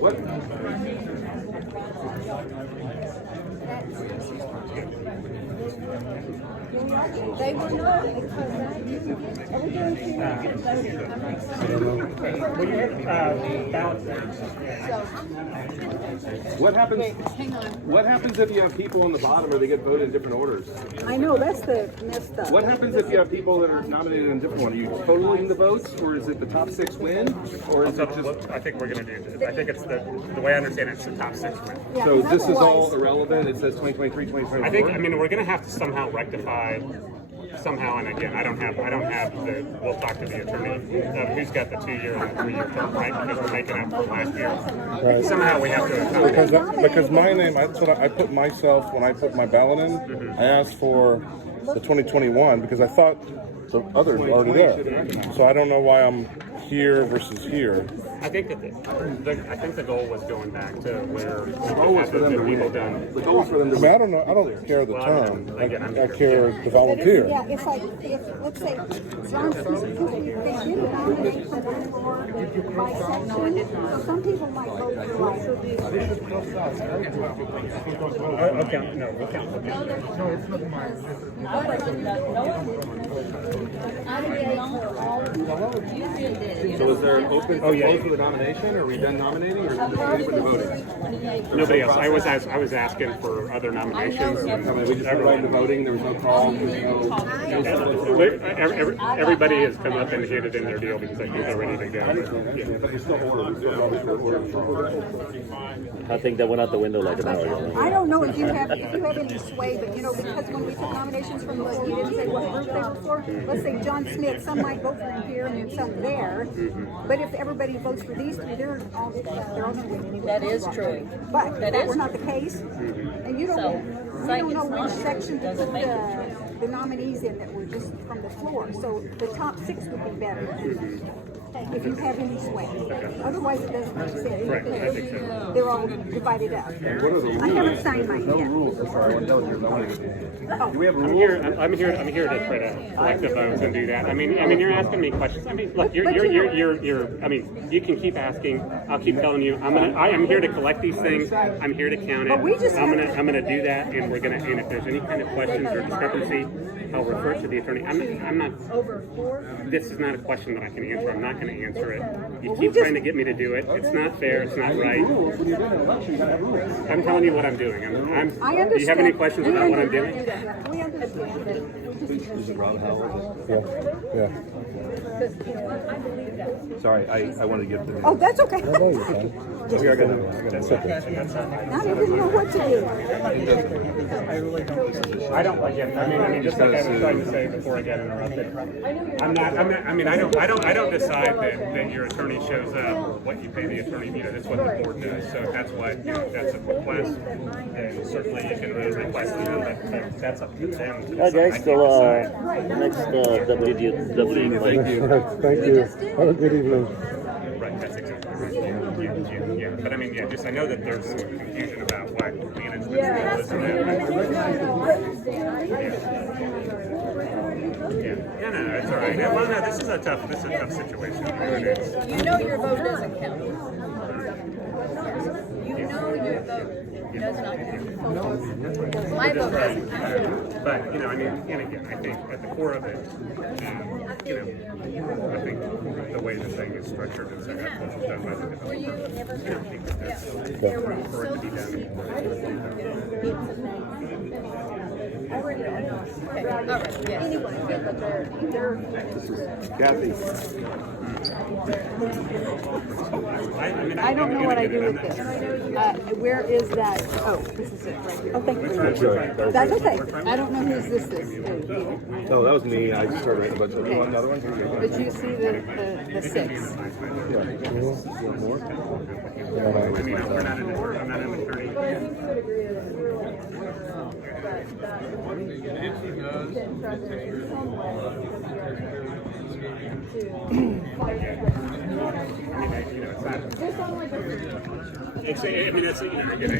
What? They were not, because What happens if you have people on the bottom or they get voted in different orders? I know, that's the messed up. What happens if you have people that are nominated in different order? Are you totaling the votes, or is it the top 6 win? Or is it just... I think we're gonna do, I think it's the way I understand it, it's the top 6 win. So this is all irrelevant? It says 2023, 2024? I think, I mean, we're gonna have to somehow rectify, and again, I don't have the, we'll talk to the attorney, who's got the 2-year and the 3-year term, right, because we're making up for last year. Right. Somehow we have to. Because my name, that's what I put myself, when I put my ballot in, I asked for the 2021 because I thought the others were already there. So I don't know why I'm here versus here. I think that I think the goal was going back to where The goal was for them to win. The goal was for them to win. I mean, I don't care the term. I care the volunteer. Yeah, it's like, if, let's say, John Smith, they did nominate for one more by section, so some people might vote for like. Okay, no, we'll count. So is there an open close for the nomination? Are we done nominating, or is anybody voting? Nobody else. I was asking for other nominations. We just put right into voting. There was no call. Everybody has come up and handed in their deal because I think they're ready to go. But there's still order. I think that went out the window like an hour ago. I don't know if you have any sway, but you know, because when we took nominations from the, you didn't say what group they were for. Let's say John Smith, some might vote for him here and then some there. But if everybody votes for these 3, they're all going to win anyway. That is true. But That that is were not the case. And you don't know which section to put the nominees in that were just from the floor. So the top 6 would be better. If you have any sway. Otherwise, it doesn't make sense. Right, I think so. They're all divided up. What are the rules? I haven't signed mine No yet. rules. I'm sorry. I want to know Do we have I'm here to try to collect the votes and do that. I mean, you're asking me questions. I mean, look, you're. I mean, you can keep asking. I'll keep telling you. I am here to collect these things. I'm here to count it. I'm gonna do that, and we're gonna. And if there's any kind of questions or discrepancy, I'll refer to the attorney. I'm not. This is not a question that I can answer. I'm not going to answer it. You keep trying to get me to do it. It's not fair. It's not right. I'm telling you what I'm doing. Do you have any questions about what I'm doing? We understand. Yeah. Sorry, I want to give the. Oh, that's okay. No, you're fine. That's okay. Now you didn't know what to do. I don't like it. I mean, just like I was trying to say before I got interrupted. I don't decide that your attorney shows up, what you pay the attorney. You know, that's what the board does. So that's what, that's a request. And certainly you can request them, but that's up to them. Guys, so next WDW. Thank you. Have a good evening. Right, that's exactly right. Yeah. But I mean, just I know that there's some confusion about what management is and that. Yeah, no, it's all right. Well, no, this is a tough situation. You know your vote doesn't count. You know your vote does not count. My vote doesn't count. But, you know, I mean, and again, I think at the core of it, you know, I think the way the thing is structured and set up was done by the developer. You know, I think that there's room for it to be done. Kathy. I don't know what I do with this. Where is that? Oh, this is it right here. Oh, thank you. That's okay. I don't know whose this is. No, that was me. I just started writing a bunch of another one. But you see the 6. I mean, I'm not an attorney. It's, I mean, it's, you know,